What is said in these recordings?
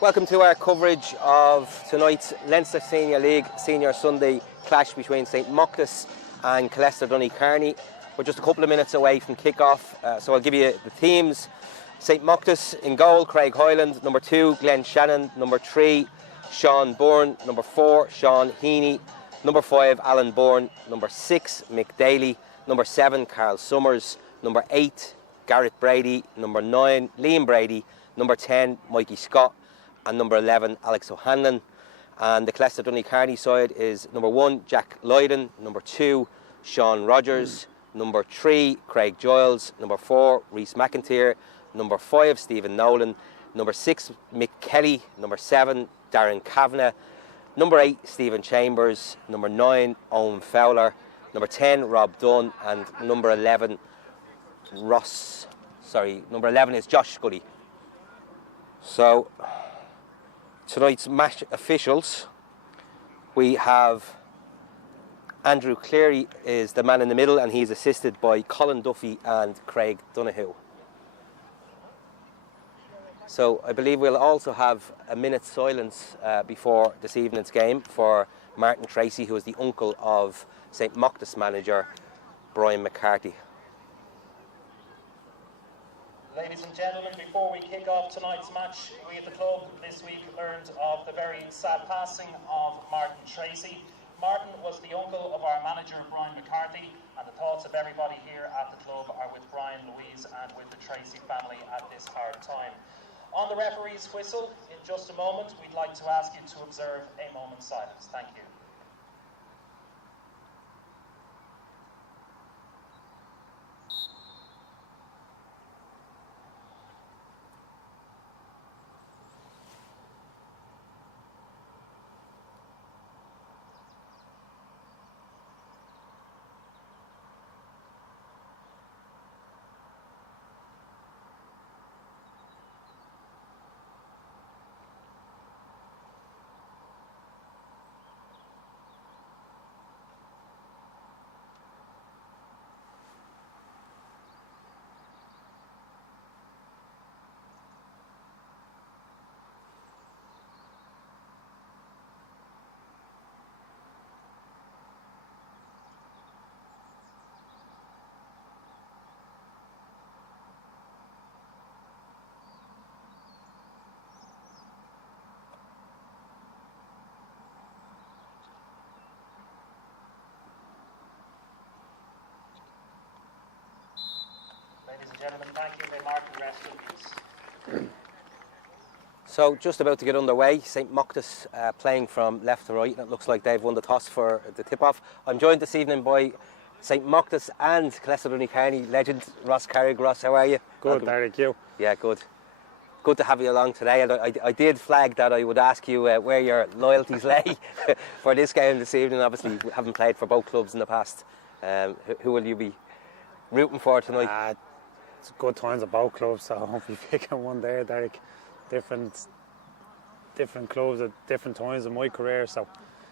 Welcome to our coverage of tonight's Leinster Senior League Senior Sunday clash between St Mochta's and Killester Donnycarney. We're just a couple of minutes away from kick-off, so I'll give you the teams. St Mochta's in goal, Craig Hyland. Number 2, Glenn Shannon. Number 3, Sean Byrne. Number 4, Sean Heaney. Number 5, Alan Byrne. Number 6, Mick Daly. Number 7, Carl Summers. Number 8, Garrett Brady. Number 9, Liam Brady. Number 10, Mikey Scott. And number 11, Alex O'Hanlon. And the Killester Donnycarney side is number 1, Jack Lydon. Number 2, Sean Rogers. Number 3, Craig Giles. Number 4, Rhys McIntyre. Number 5, Stephen Nolan. Number 6, Mick Kelly. Number 7, Darren Kavanagh. Number 8, Stephen Chambers. Number 9, Owen Fowler. Number 10, Rob Dunn. And number 11, number 11 is Josh Scully. So tonight's match officials, we have Andrew Cleary is the man in the middle, and he's assisted by Colin Duffy and Craig Donoghue. So I believe we'll also have a minute's silence before this evening's game for Martin Tracy, who is the uncle of St Mochta's manager Brian McCarthy. Ladies and gentlemen, before we kick off tonight's match, we at the club this week learned of the very sad passing of Martin Tracy. Martin was the uncle of our manager Brian McCarthy, and the thoughts of everybody here at the club are with Brian, Louise and with the Tracy family at this hard time. On the referee's whistle, in just a moment, we'd like to ask you to observe a moment's silence. Thank you. Ladies and gentlemen, thank you. May Martin rest in peace. So just about to get underway. St Mochta's playing from left to right, and it looks like they've won the toss for the tip-off. I'm joined this evening by St Mochta's and Killester Donnycarney legend Ross Carrick. Ross, how are you? Good, Derek, you? Yeah, good. Good to have you along today. And I did flag that I would ask you where your loyalties lay for this game this evening. Obviously, we haven't played for both clubs in the past. Who will you be rooting for tonight? It's good times at both clubs, so I won't be picking one there, Derek. Different clubs at different times in my career, so,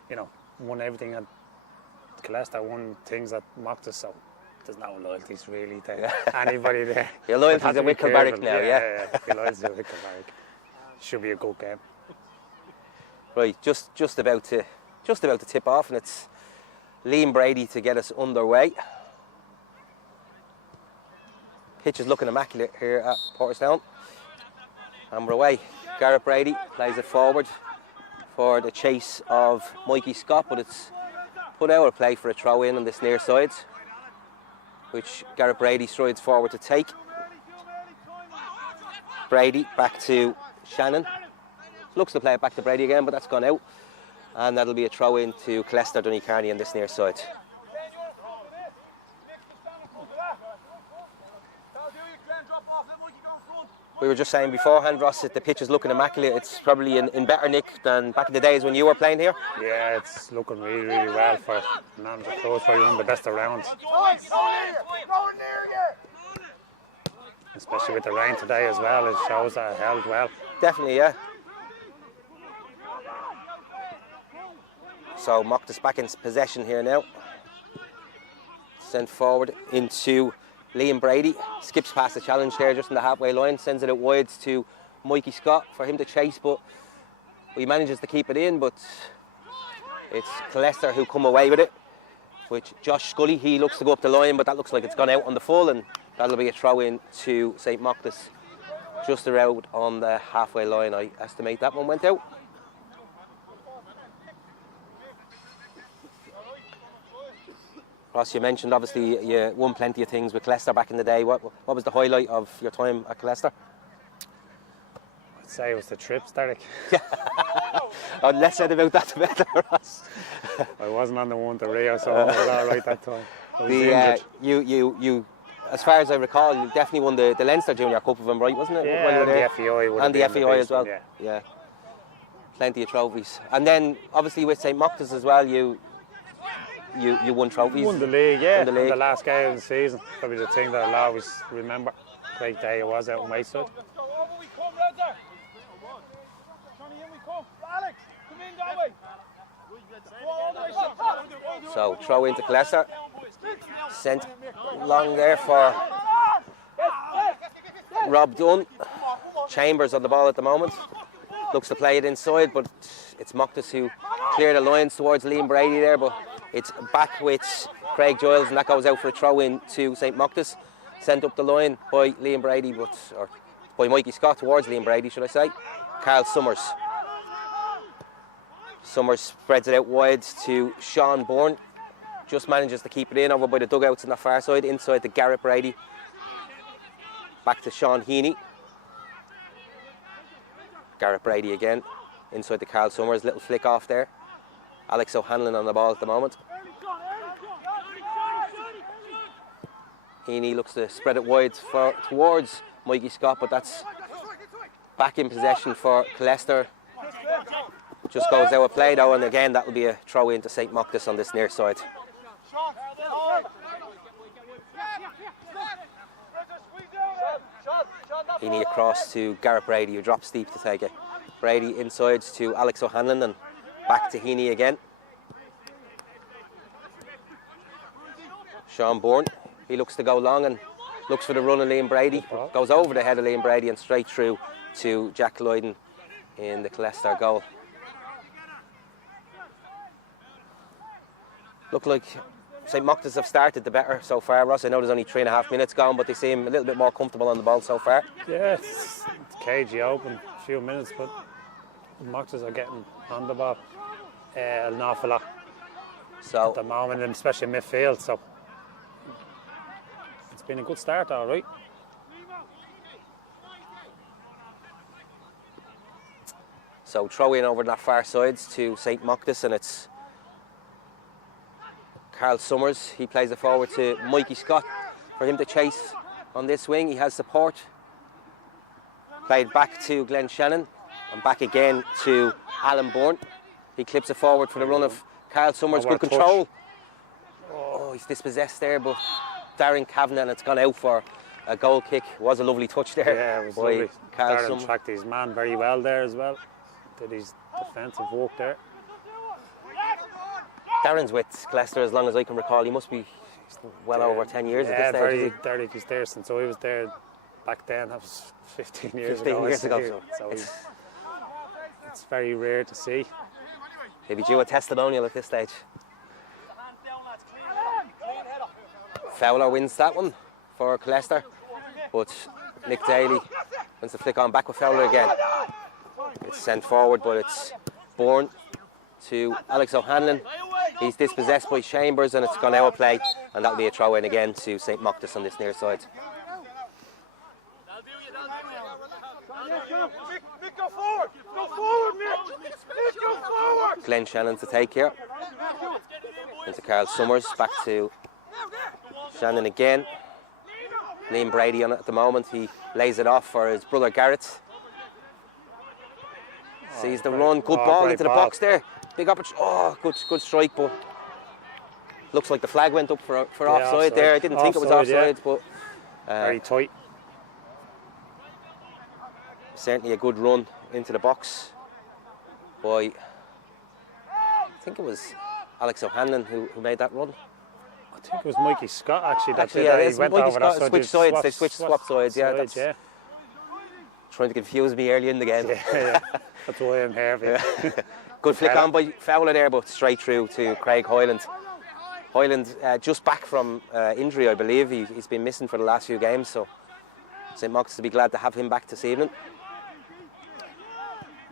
you know, won everything at Killester, won things at Mochta, so there's no loyalties really to anybody there. Your loyalties are with Kilbarrack now, yeah? Yeah, your loyalties are with Kilbarrack. Should be a good game. Right, just about to tip off, and it's Liam Brady to get us underway. Pitch is looking immaculate here at Porterstown. And we're away. Garrett Brady plays it forward for the chase of Mikey Scott, but it's put out of play for a throw in on this near side, which Garrett Brady strides forward to take. Brady back to Shannon. Looks to play it back to Brady again, but that's gone out. And that'll be a throw in to Killester Donnycarney on this near side. We were just saying beforehand, Ross, that the pitch is looking immaculate. It's probably in better nick than back in the days when you were playing here. Yeah, it's looking really, really well for Nan's approach, probably one of the best around. Especially with the rain today as well, it shows that it held well. Definitely, yeah. So Mochta's back in possession here now. Sent forward into Liam Brady. Skips past the challenge there just in the halfway line. Sends it out wide to Mikey Scott for him to chase, but he manages to keep it in, but it's Killester who come away with it, which Josh Scully, he looks to go up the line, but that looks like it's gone out on the full, and that'll be a throw in to St. Mochta's, just around on the halfway line. I estimate that one went out. Ross, you mentioned obviously you won plenty of things with Killester back in the day. What was the highlight of your time at Killester? I'd say it was the trips, Derek. Oh, less said about that the better, Ross. I wasn't on the one to Rio, so I was all right that time. I was injured. You, as far as I recall, you definitely won the Leinster Junior Cup of them, right, wasn't it? Yeah, when you were and there? the FEI would have And the been FEI as well. yeah. Yeah. Plenty of trophies. And then, obviously, with St. Mochta's as well, you won trophies. Won the league, yeah. Won the league. The last game of the season. Probably the thing that I'll always remember. Great day it was out on Wayside. So, throw into Killester. Sent long there for Rob Dunn. Chambers on the ball at the moment. Looks to play it inside, but it's Mochta's who clear the lines towards Liam Brady there, but it's back with Craig Giles, and that goes out for a throw in to St. Mochta's. Sent up the line by Liam Brady, or by Mikey Scott towards Liam Brady, should I say. Carl Summers. Summers spreads it out wide to Sean Bourne. Just manages to keep it in over by the dugouts on the far side, inside to Garrett Brady. Back to Sean Heaney. Garrett Brady again, inside to Carl Summers. Little flick off there. Alex O'Hanlon on the ball at the moment. Heaney looks to spread it wide towards Mikey Scott, but that's back in possession for Killester. Just goes out of play though, and again that will be a throw in to St. Mochta's on this near side. Heaney across to Garrett Brady, who drops deep to take it. Brady inside to Alex O'Hanlon, and back to Heaney again. Sean Bourne, he looks to go long and looks for the run of Liam Brady. Goes over the head of Liam Brady and straight through to Jack Lydon in the Killester goal. Look like St. Mochta's have started the better so far, Ross. I know there's only 3.5 minutes gone, but they seem a little bit more comfortable on the ball so far. Yeah, it's cagey open, a few minutes, but Mochta's are getting on the ball an awful lot So at the moment, and especially midfield. So it's been a good start, all right. So throw in over that far sides to St. Mochta's, and it's Carl Summers. He plays it forward to Mikey Scott for him to chase on this wing. He has support. Played back to Glenn Shannon and back again to Alan Bourne. He clips it forward for the run of Carl Summers. Good control. Oh, he's dispossessed there, but Darren Kavanagh, and it's gone out for a goal kick. Was a lovely touch there. Yeah, it was by lovely. Carl Darren Summers. tracked his man very well there as well. Did his defensive work there. Darren's with Killester as long as I can recall. He must be well over 10 years at this stage. very Is he? Derek is there since I was there back then. That was 15 years 15 ago. years ago. So it's very rare to see. He'll be due a testimonial at this stage. Fowler wins that one for Killester, but Nick Daly wants to flick on back with Fowler again. It's sent forward, but it's Bourne to Alex O'Hanlon. He's dispossessed by Chambers, and it's gone out of play, and that'll be a throw in again to St. Mochta's on this near side. Go forward! Go forward, Nick! Go forward! Glenn Shannon to take here. Into Carl Summers, back to Shannon again. Liam Brady on it at the moment. He lays it off for his brother Garrett. Sees the run, good ball great into the ball. box there. Big opportunity. Oh, good strike, but looks like the flag went up for offside there. I didn't think it was Offside, offside, but Very tight. certainly a good run into the box by, I think it was Alex O'Hanlon who made that run. I think it was Mikey Scott actually. That Actually, did yeah, that. it's He went Mikey over Scott that side. switched sides. They switched swap sides. Yeah, that's trying to confuse me early in the game. Yeah. That's why I'm here. Yeah. Good flick on by Fowler there, but straight through to Craig Hyland. Hyland just back from injury, I believe. He's been missing for the last few games, so St. Mochta's will be glad to have him back this evening.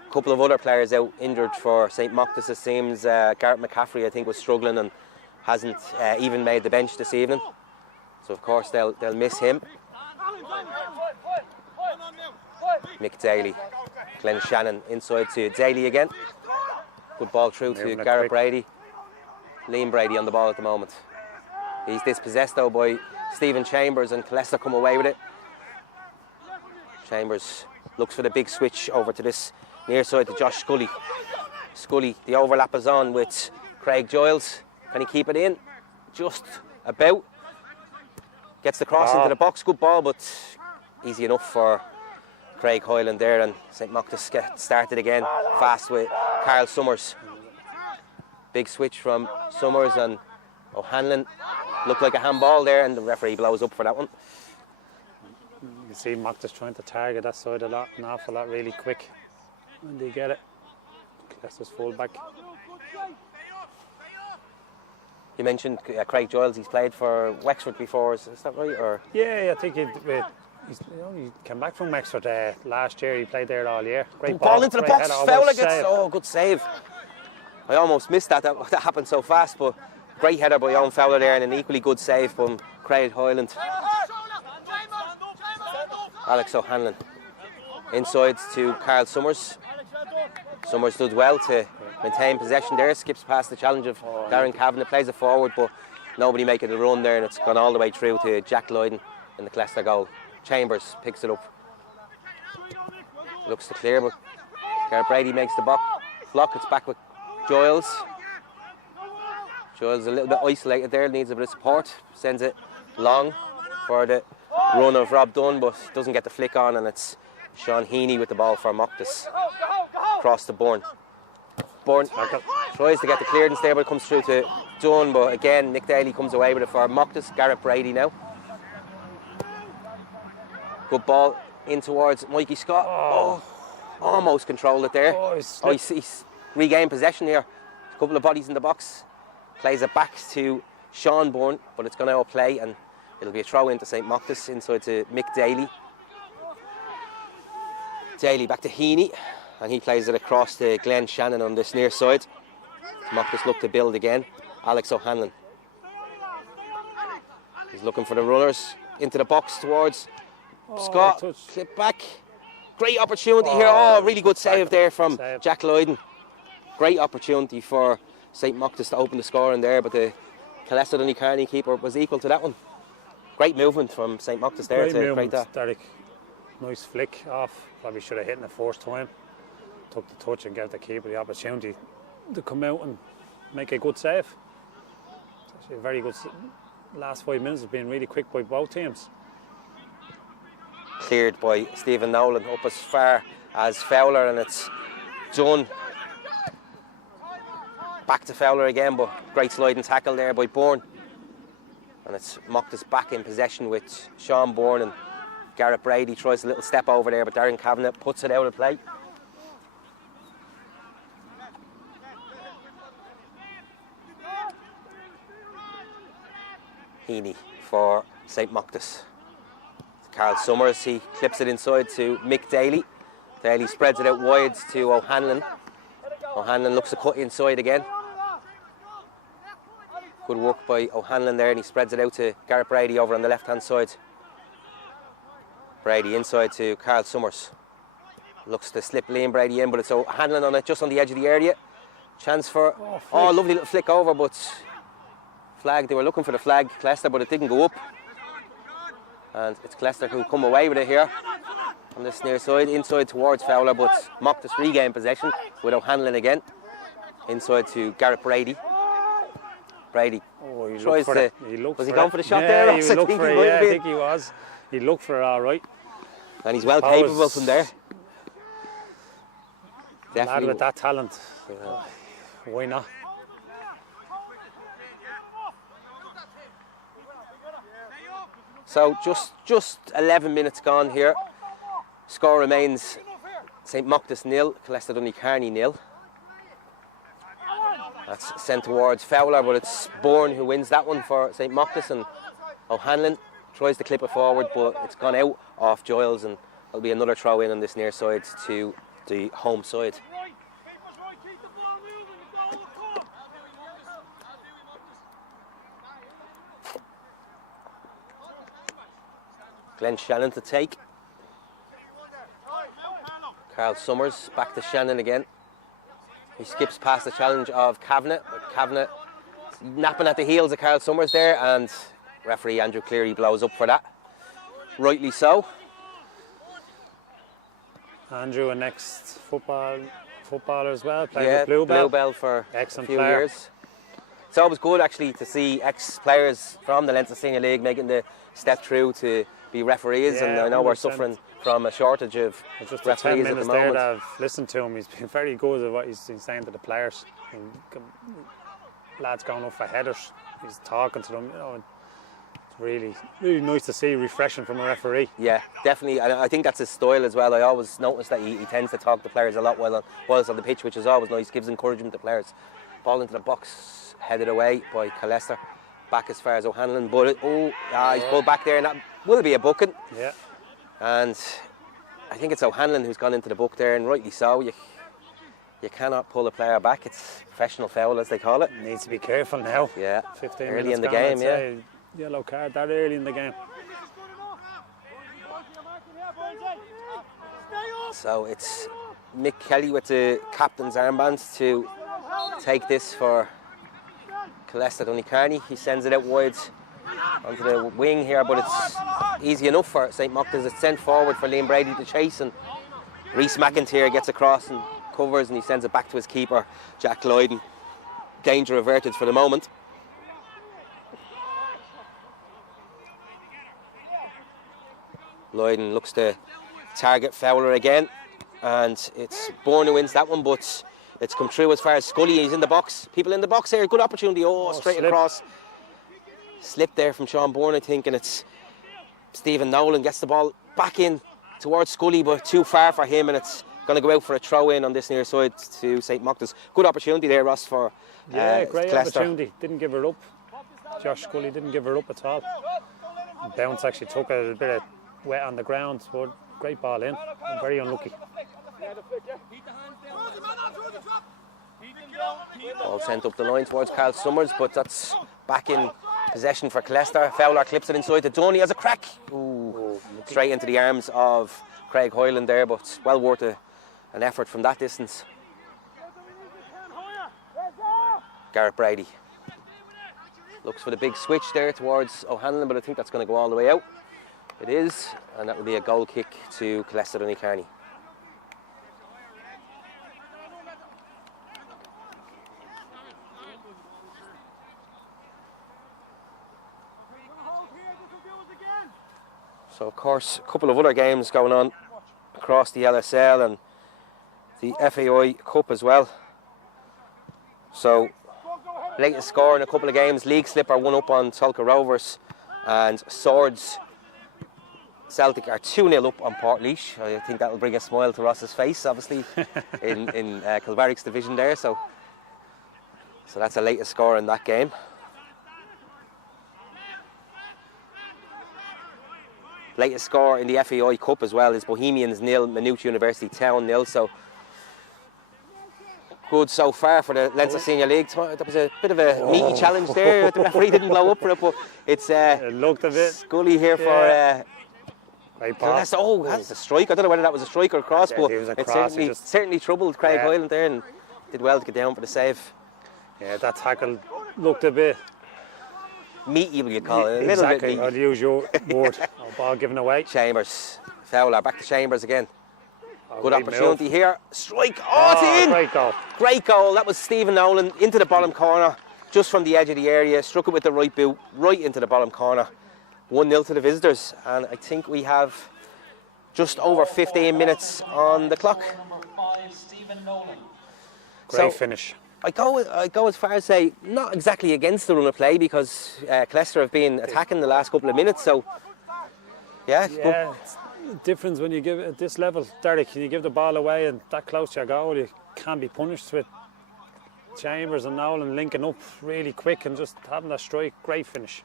A couple of other players out injured for St. Mochta's, it seems. Garrett McCaffrey, I think, was struggling and hasn't even made the bench this evening. So, of course, they'll miss him. Mick Daly. Glenn Shannon inside to Daly again. Good ball through to Garrett Brady. Liam Brady on the ball at the moment. He's dispossessed though by Stephen Chambers, and Killester come away with it. Chambers looks for the big switch over to this near side to Josh Scully. Scully, the overlap is on with Craig Giles. Can he keep it in? Just about. Gets the cross into the box. Good ball, but easy enough for Craig Hyland there, and St. Mochta's get started again fast with Carl Summers. Big switch from Summers, and O'Hanlon looked like a handball there, and the referee blows up for that one. You can see Mochta's trying to target that side an awful lot really quick when they get it. Killester's full back. You mentioned Craig Giles. He's played for Wexford before. Is that right? Or Yeah, I think he came back from Wexford last year. He played there all year. Great ball into the great box. header, Fowler almost gets saved. good save. I almost missed that. That happened so fast, but great header by Owen Fowler there, and an equally good save from Craig Hyland. Alex O'Hanlon inside to Carl Summers. Summers did well to maintain possession there, skips past the challenge of Darren Kavanagh, plays it forward, but nobody making a run there, and it's gone all the way through to Jack Lydon in the Killester goal. Chambers picks it up. Looks to clear, but Garrett Brady makes the block. It's back with Giles. Giles a little bit isolated there, needs a bit of support. Sends it long for the run of Rob Dunn, but doesn't get the flick on, and it's Sean Heaney with the ball for Mochta's. Across to Bourne. Bourne tries to get the clearance there, but it comes through to Dunn, but again Mick Daly comes away with it for Mochta's. Garrett Brady now. Good ball in towards Mikey Scott. Almost controlled it there. He's regained possession here. A couple of bodies in the box. Plays it back to Sean Bourne, but it's going to outplay, and it'll be a throw into St. Mochta's inside to Mick Daly. Daly back to Heaney, and he plays it across to Glenn Shannon on this near side. Mochta's look to build again. Alex O'Hanlon. He's looking for the runners into the box towards Scott. Clip back. Great opportunity here. Really good save there from Jack Lydon. Great opportunity for St. Mochta's to open the score in there, but the Killester Donnycarney keeper was equal to that one. Great movement from St. Mochta's there to create that. Derek. Nice flick off. Probably should have hit in the first time. Took the touch and gave the keeper the opportunity to come out and make a good save. It's actually a very good. Last 5 minutes has been really quick by both teams. Cleared by Stephen Nolan up as far as Fowler, and it's done. Back to Fowler again, but great sliding tackle there by Bourne. And it's Mochta's back in possession with Sean Bourne, and Garrett Brady tries a little step over there, but Darren Kavanagh puts it out of play. Heaney for St. Mochta's. Carl Summers, he clips it inside to Mick Daly. Daly spreads it out wide to O'Hanlon. O'Hanlon looks to cut inside again. Good work by O'Hanlon there, and he spreads it out to Garrett Brady over on the left-hand side. Brady inside to Carl Summers. Looks to slip Liam Brady in, but it's O'Hanlon on it, just on the edge of the area. Chance for, lovely little flick over, but flag, they were looking for the flag, Killester, but it didn't go up. And it's Killester who come away with it here on this near side, inside towards Fowler, but Mochta's regain possession with O'Hanlon again. Inside to Garrett Brady. Brady tries to. Was he going for the shot there? I think he was. He looked for it all right. And he's well capable from there. Definitely. With that talent, why not? So just 11 minutes gone here. Score remains St Mochta's 0, Killester Donnycarney 0. That's sent towards Fowler, but it's Bourne who wins that one for St Mochta's, and O'Hanlon tries to clip it forward, but it's gone out off Giles, and there'll be another throw in on this near side to the home side. Glenn Shannon to take. Carl Summers back to Shannon again. He skips past the challenge of Kavanagh. Kavanagh napping at the heels of Carl Summers there, and referee Andrew Cleary blows up for that. Rightly so. Andrew, an ex-footballer as well, playing with Bluebell for excellent a few player. years. It's always good actually to see ex-players from the Leinster Senior League making the step through to be referees, and I know we're 100%. suffering from a shortage of Just the 10 referees at the minutes there moment. that I've listened to him, he's been very good at what he's been saying to the players. Lads going up for headers, he's talking to them. It's really nice to see, refreshing from a referee. Yeah, definitely. And I think that's his style as well. I always notice that he tends to talk to players a lot whilst on the pitch, which is always nice. Gives encouragement to players. Ball into the box, headed away by Killester. Back as far as O'Hanlon, but he's pulled back there, and that will be a booking. Yeah. And I think it's O'Hanlon who's gone into the book there, and rightly so. You cannot pull a player back. It's professional foul, as they call it. Needs to be careful now. Yeah, 15 early minutes in the gone, game, I'd say. Yellow card that early in the game. So it's Mick Kelly with the captain's armbands to take this for Killester Donnycarney. He sends it out wide onto the wing here, but it's easy enough for St Mochta's. It's sent forward for Liam Brady to chase, and Rhys McIntyre gets across and covers, and he sends it back to his keeper, Jack Lloyd, and danger averted for the moment. Lloyd looks to target Fowler again, and it's Bourne who wins that one, but it's come through as far as Scully. He's in the box. People in the box here. Good opportunity. Straight slip. across. Slip there from Sean Bourne, I think, and it's Stephen Nolan gets the ball back in towards Scully, but too far for him, and it's going to go out for a throw in on this near side to St Mochta's. Good opportunity there, Ross, for great Killester. opportunity. Didn't give her up. Josh Scully didn't give her up at all. Bounce actually took a bit of wet on the ground, but great ball in. I'm very unlucky. Ball sent up the line towards Carl Summers, but that's back in possession for Killester. Fowler clips it inside to Donny as a crack. Straight into the arms of Craig Hoyland there, but well worth an effort from that distance. Gareth Brady looks for the big switch there towards O'Hanlon, but I think that's going to go all the way out. It is, and that will be a goal kick to Killester Donnycarney. So of course a couple of other games going on across the LSL and the FAI Cup as well. So latest score in a couple of games: League Slipper 1-up on Tulka Rovers, and Swords Celtic are 2-0 up on Portlaoise. I think that will bring a smile to Ross's face, obviously, in Kilbarrack's division there. So that's the latest score in that game. Latest score in the FAI Cup as well is Bohemians 0, Maynooth University Town 0. So good so far for the Leinster Senior League. That was a bit of a meaty challenge there. The referee didn't blow up for it, but it's It looked a bit. Scully here for Great pass. that's a strike. I don't know whether that was a strike or a cross, Yeah, but it was a it cross. He just- certainly troubled Craig Yeah. Hoyland there, and did well to get down for the save. Yeah, that tackle looked a bit. Meaty, will you call it? A little Exactly. bit I'd meaty. use your word. No ball given away. Chambers, Fowler, back to Chambers again. Good Great opportunity move. here. Strike. Oh, it's in! Great goal. Great goal. That was Stephen Nolan into the bottom corner, just from the edge of the area. Struck it with the right boot, right into the bottom corner. 1-0 to the visitors, and I think we have just over 15 minutes on the clock. Number 5, Stephen Nolan. Great So- finish. I go as far as say not exactly against the run of play, because Killester have been attacking the last couple of minutes. So yeah, Yeah, difference when you give at this level, Derek, you give the ball away and that close to your goal, you can't be punished with Chambers and Nolan linking up really quick and just having that strike. Great finish.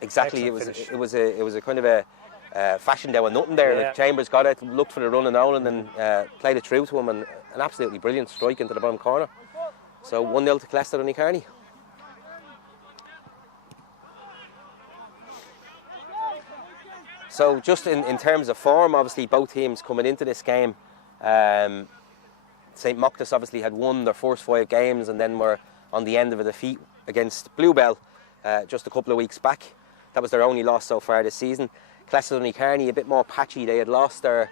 Exactly. Excellent finish. It was a kind of a fashion down with nothing there. Yeah. Chambers got it, looked for the run of Nolan and played it through to him, and an absolutely brilliant strike into the bottom corner. So 1-0 to Killester Donnycarney. So just in terms of form, obviously both teams coming into this game, St Mochta's obviously had won their first 5 games and then were on the end of a defeat against Bluebell just a couple of weeks back. That was their only loss so far this season. Killester Donnycarney a bit more patchy. They had lost their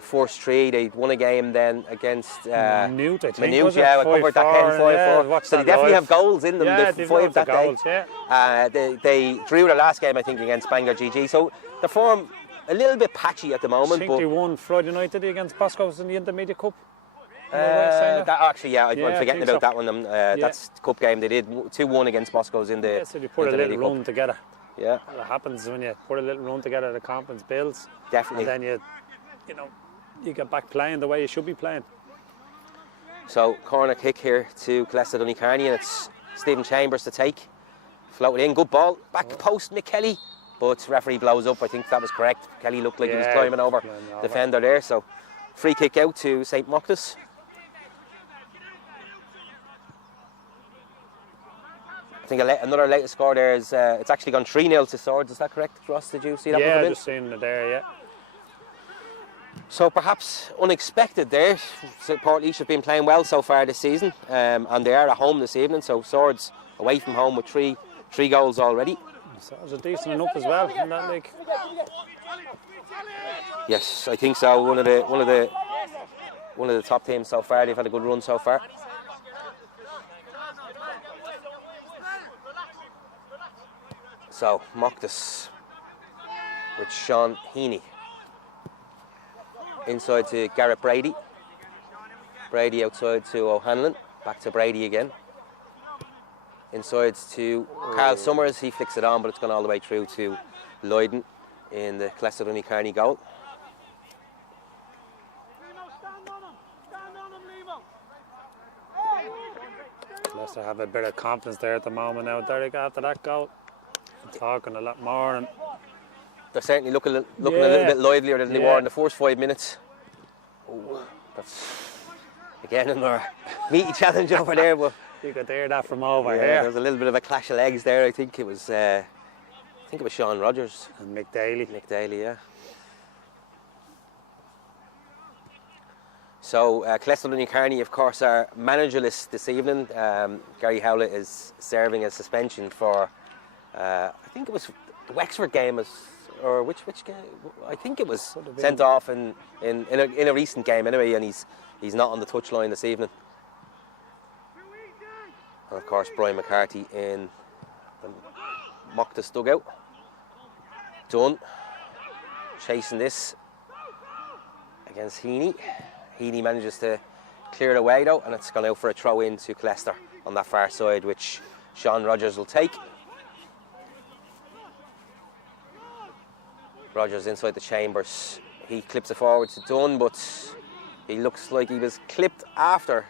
first 3. They'd won a game then against Minute, I think. Minute, yeah, I covered that game 5-4. So they definitely have goals in them. Yeah, they've got 5 that goals, day. yeah. They drew their last game, I think, against Bangor GG. So the form a little bit patchy at the I moment. think But they won Friday night, did they, against Bosco's in the Intermediate Cup? that actually, yeah, I'm Yeah, I forgetting think about so. that one. That's the cup game. They did 2-1 against Bosco's in the. Yeah, so they put a little Intermediate run together. Cup. Yeah, What happens when you put a little run together, the confidence builds. definitely. And then you get back playing the way you should be playing. So corner kick here to Killester Donnycarney, and it's Stephen Chambers to take. Floated in, good ball, back post Mick Kelly, but referee blows up. I think that was correct. Kelly looked like he was Yeah, climbing over climbing over. defender there. So free kick out to St Mochta's. I think another latest score there is it's actually gone 3-0 to Swords. Is that correct, Ross? Did you see that one Yeah, come in? just seeing it there, yeah. So perhaps unexpected there. Port Leash have been playing well so far this season, and they are at home this evening. So Swords away from home with three goals already. So it was a decent enough as well in that league. Yes, I think so. One of the top teams so far. They've had a good run so far. So Mochta's with Sean Heaney. Inside to Garrett Brady. Brady outside to O'Hanlon. Back to Brady again. Inside to Carl Summers. He flicks it on, but it's gone all the way through to Lloyden in the Killester Donnycarney goal. Leicester have a bit of confidence there at the moment now, Derek, after that goal. Talking a lot more. And They're certainly looking a little bit livelier than they were in the first 5 minutes. Oh, that's again another meaty challenge over there. But you could hear that from over there here. was a little bit of a clash of legs there. I think it was Sean Rogers And Mick Daly. Mick Daly, yeah. So Killester Donnycarney, of course, are managerless this evening. Gary Howlett is serving a suspension for I think it was the Wexford game, or which game? I think it was sent off in a recent game anyway, and he's not on the touchline this evening. And of course, Brian McCarthy in the Mochta's dugout. Dunn chasing this against Heaney. Heaney manages to clear it away though, and it's gone out for a throw in to Killester on that far side, which Sean Rogers will take. Rogers inside the Chambers. He clips it forward to Dunn, but he looks like he was clipped after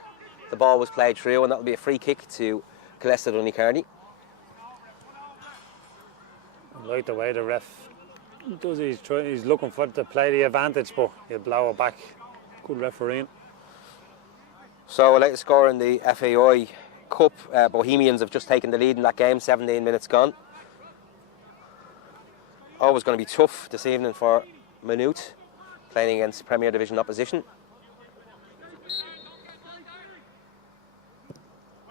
the ball was played through, and that'll be a free kick to Killester Donnycarney. I like the way the ref does. He's looking for to play the advantage, but he'll blow it back. Good refereeing. So a late score in the FAI Cup. Bohemians have just taken the lead in that game, 17 minutes gone. Always going to be tough this evening for Minute, playing against Premier Division opposition.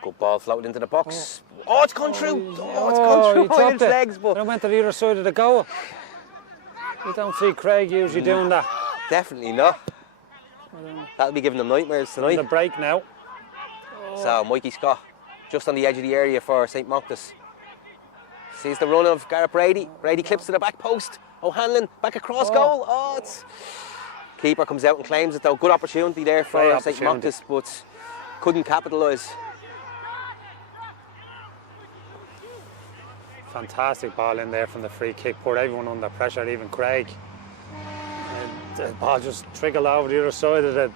Good ball floated into the box. Oh, it's gone through. Oh, it's gone through Ryan's legs. But it went to the other side of the goal. You don't see Craig usually doing that. Definitely not. That'll be giving them nightmares On tonight. the break now. So Mikey Scott, just on the edge of the area for St Mochta's. Sees the run of Garrett Brady. Brady clips to the back post. O'Hanlon back across goal. Oh, it's keeper comes out and claims it though. Good opportunity there for St Mochta's, but couldn't capitalise. Fantastic ball in there from the free kick. Put everyone under pressure, even Craig. And the ball just trickled over the other side of the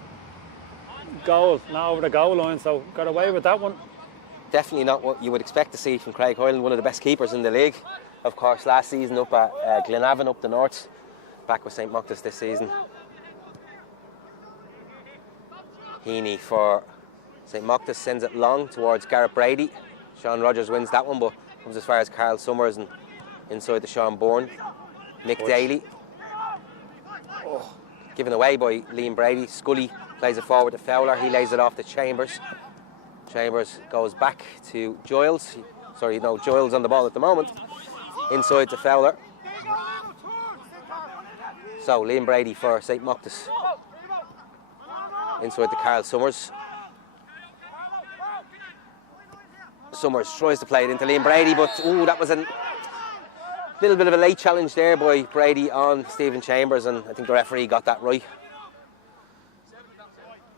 goal, not over the goal line, so got away with that one. Definitely not what you would expect to see from Craig Hoyland, one of the best keepers in the league. Of course, last season up at Glenavon up the north, back with St Mochta's this season. Heaney for St Mochta's sends it long towards Garrett Brady. Sean Rogers wins that one, but comes as far as Carl Summers and inside the Sean Bourne. Mick Daly. Oh, given away by Liam Brady. Scully plays it forward to Fowler. He lays it off to Chambers. Chambers goes back to Giles. Sorry, no, Giles on the ball at the moment. Inside to Fowler. So, Liam Brady for St Mochta's. Inside to Carl Summers. Summers tries to play it into Liam Brady, but that was a little bit of a late challenge there by Brady on Stephen Chambers, and I think the referee got that right.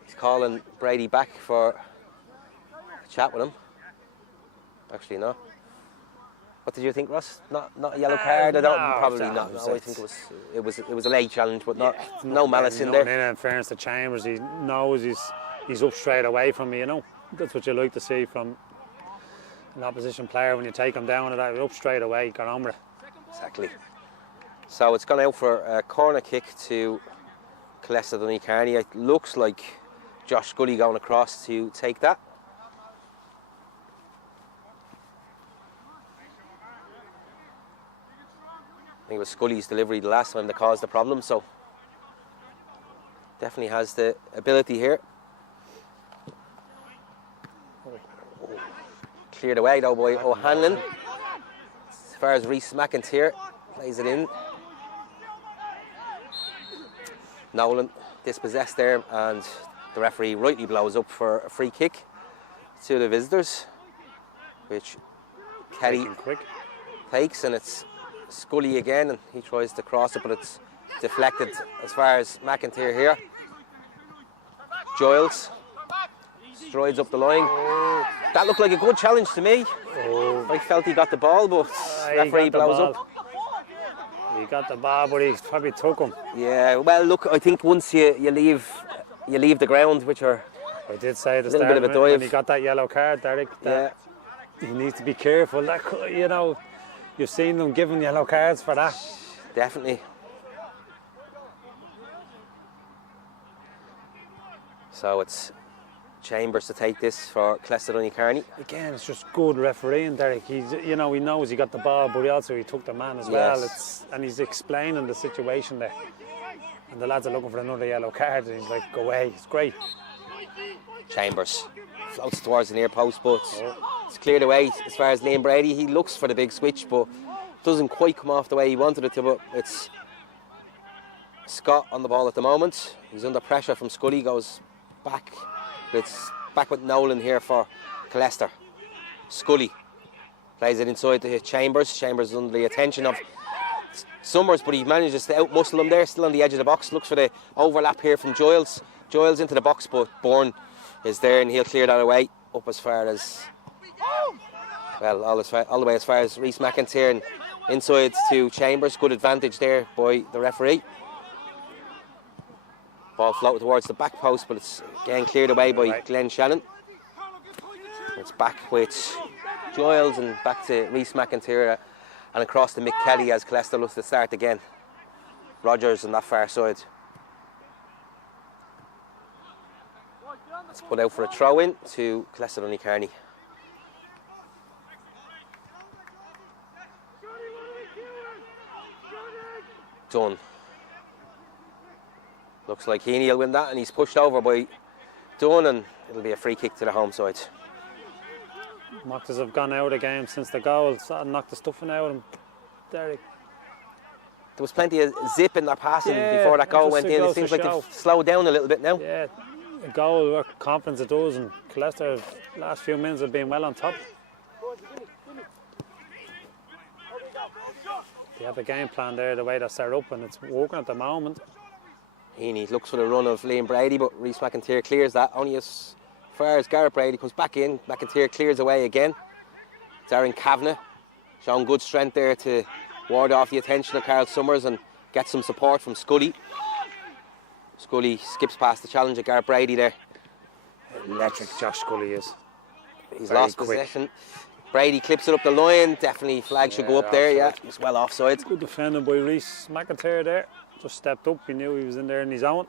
He's calling Brady back for a chat with him. Actually, no. What did you think, Ross? Not a yellow card? I don't. Probably not. No, I think it was a late challenge, but no malice in there. In fairness to Chambers, he knows he's up straight away from me. You know, that's what you like to see from an opposition player when you take him down and that up straight away. Got on with it. Exactly. So it's gone out for a corner kick to Killester Donnycarney. It looks like Josh Scully going across to take that. I think it was Scully's delivery the last time that caused the problem, so definitely has the ability here. Cleared away though by O'Hanlon. As far as Rhys McIntyre plays it in. Nolan dispossessed there, and the referee rightly blows up for a free kick to the visitors, which Kelly takes, and it's Scully again, and he tries to cross it, but it's deflected as far as McIntyre here. Giles strides up the line. That looked like a good challenge to me. I felt he got the ball, but referee blows up. He got the ball, but he probably took him. Yeah, well, look, I think once you leave the ground, which are I did say at the a little start, bit of a dive. when he got that yellow card, Derek, that he needs to be careful. That, you know, you've seen them giving yellow cards for that. Definitely. So it's Chambers to take this for Killester Donnycarney. Again, it's just good refereeing, Derek. He knows he got the ball, but he took the man as well. And he's explaining the situation there. And the lads are looking for another yellow card, and he's like, go away. It's great. Chambers floats towards the near post, but it's cleared away as far as Liam Brady. He looks for the big switch, but doesn't quite come off the way he wanted it to. But it's Scott on the ball at the moment. He's under pressure from Scully, goes back. It's back with Nolan here for Killester. Scully plays it inside to Chambers. Chambers is under the attention of Summers, but he manages to out-muscle him there, still on the edge of the box. Looks for the overlap here from Giles. Giles into the box, but Bourne is there, and he'll clear that away up as far as, well, all the way as far as Rhys McIntyre, and inside to Chambers. Good advantage there by the referee. Ball floated towards the back post, but it's again cleared away by Glenn Shannon. It's back with Giles and back to Rhys McIntyre and across to Mick Kelly as Killester looks to start again. Rogers on that far side. It's put out for a throw in to Killester Donnycarney. Dunn. Looks like Heaney will win that, and he's pushed over by Dunn, and it'll be a free kick to the home side. Mochtas have gone out of the game since the goal, sort of knocked the stuffing out of him. Derek. There was plenty of zip in their passing before that goal went in. It seems like they've slowed down a little bit now. Yeah, a goal, what confidence it does, and Killester, last few minutes have been well on top. They have a game plan there, the way they're set up, and it's working at the moment. Heaney looks for the run of Liam Brady, but Rhys McIntyre clears that. Only as far as Garrett Brady comes back in. McIntyre clears away again. Darren Kavanagh showing good strength there to ward off the attention of Carl Summers and get some support from Scully. Scully skips past the challenge of Gareth Brady there. Electric Josh Scully is. He's Very lost quick. possession. Brady clips it up the line. Definitely flag should go up there. Yeah, offside. he's well offside. Good defending by Reece McIntyre there. Just stepped up. He knew he was in there in his own.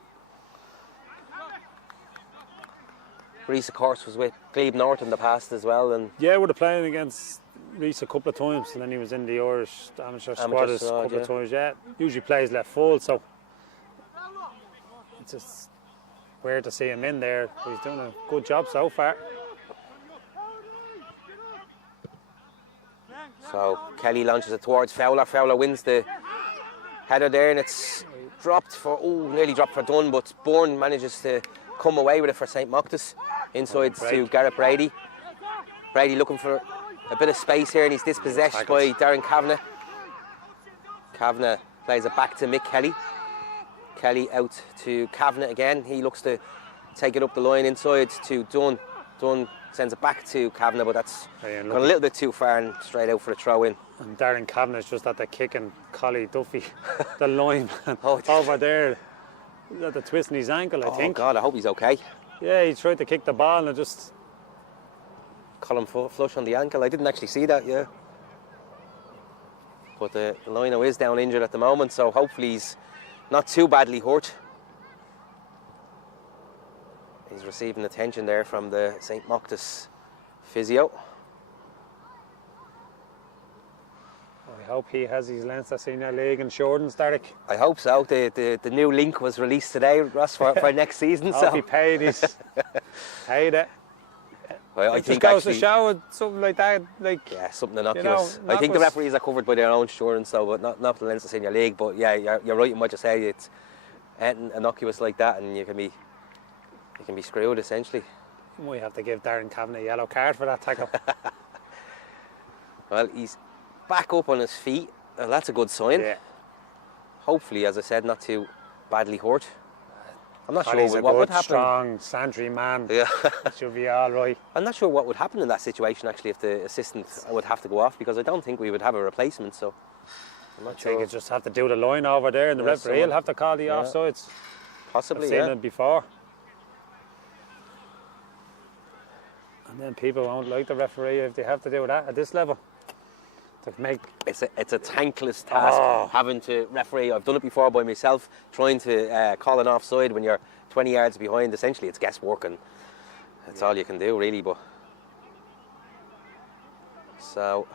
Reece, of course, was with Glebe North in the past as well, and Yeah, we were playing against Reece a couple of times, and then he was in the Irish amateur squad a squad, couple of times. Yeah, usually plays left full, so it's just weird to see him in there. But he's doing a good job so far. so Kelly launches it towards Fowler. Fowler wins the header there, and it's dropped for nearly dropped for Dunn, but Bourne manages to come away with it for St. Mochta's inside to Gareth Brady. Brady looking for a bit of space here, and he's dispossessed by Darren Kavanagh. Kavanagh plays it back to Mick Kelly. Kelly out to Kavanagh again. He looks to take it up the line inside to Dunn. Dunn sends it back to Kavanagh, but that's gone a little bit too far and straight out for a throw in. And Darren Kavanagh's just at the kicking Collie Duffy, the lineman Oh, over there. He's at the twisting his ankle, I Oh think. God, I hope he's okay. Yeah, he tried to kick the ball and it just. Colin flush on the ankle. I didn't actually see that, yeah. But the lino is down injured at the moment, so hopefully he's not too badly hurt. He's receiving attention there from the St. Mochta's physio. I hope he has his Leinster Senior League insurance, Derek. I hope so. The new link was released today, Ross, for next season. I So hope he paid his. Paid it. I It think just goes actually, to show something like that, like. yeah, something innocuous. I think the innocuous. referees are covered by their own insurance, so but not the Leinster Senior League. But yeah, you're right in what you say. It's anything innocuous like that, and you can be screwed essentially. We have to give Darren Kavanagh a yellow card for that tackle. Well, he's back up on his feet. Well, that's a good sign. Yeah. Hopefully, as I said, not too badly hurt. I'm not He's sure a what would good, happen. strong, sentry man. Yeah. Should be all right. I'm not sure what would happen in that situation actually if the assistant would have to go off, because I don't think we would have a replacement. So I'm not I sure. think you just have to do the line over there, and the Yeah, referee will someone- have to call the yeah. offsides. I've Possibly, seen yeah. it before. And then people won't like the referee if they have to do that at this level. To make It's a thankless task having to referee. I've done it before by myself, trying to call an offside when you're 20 yards behind. Essentially, it's guesswork, and that's all you can do, really. But so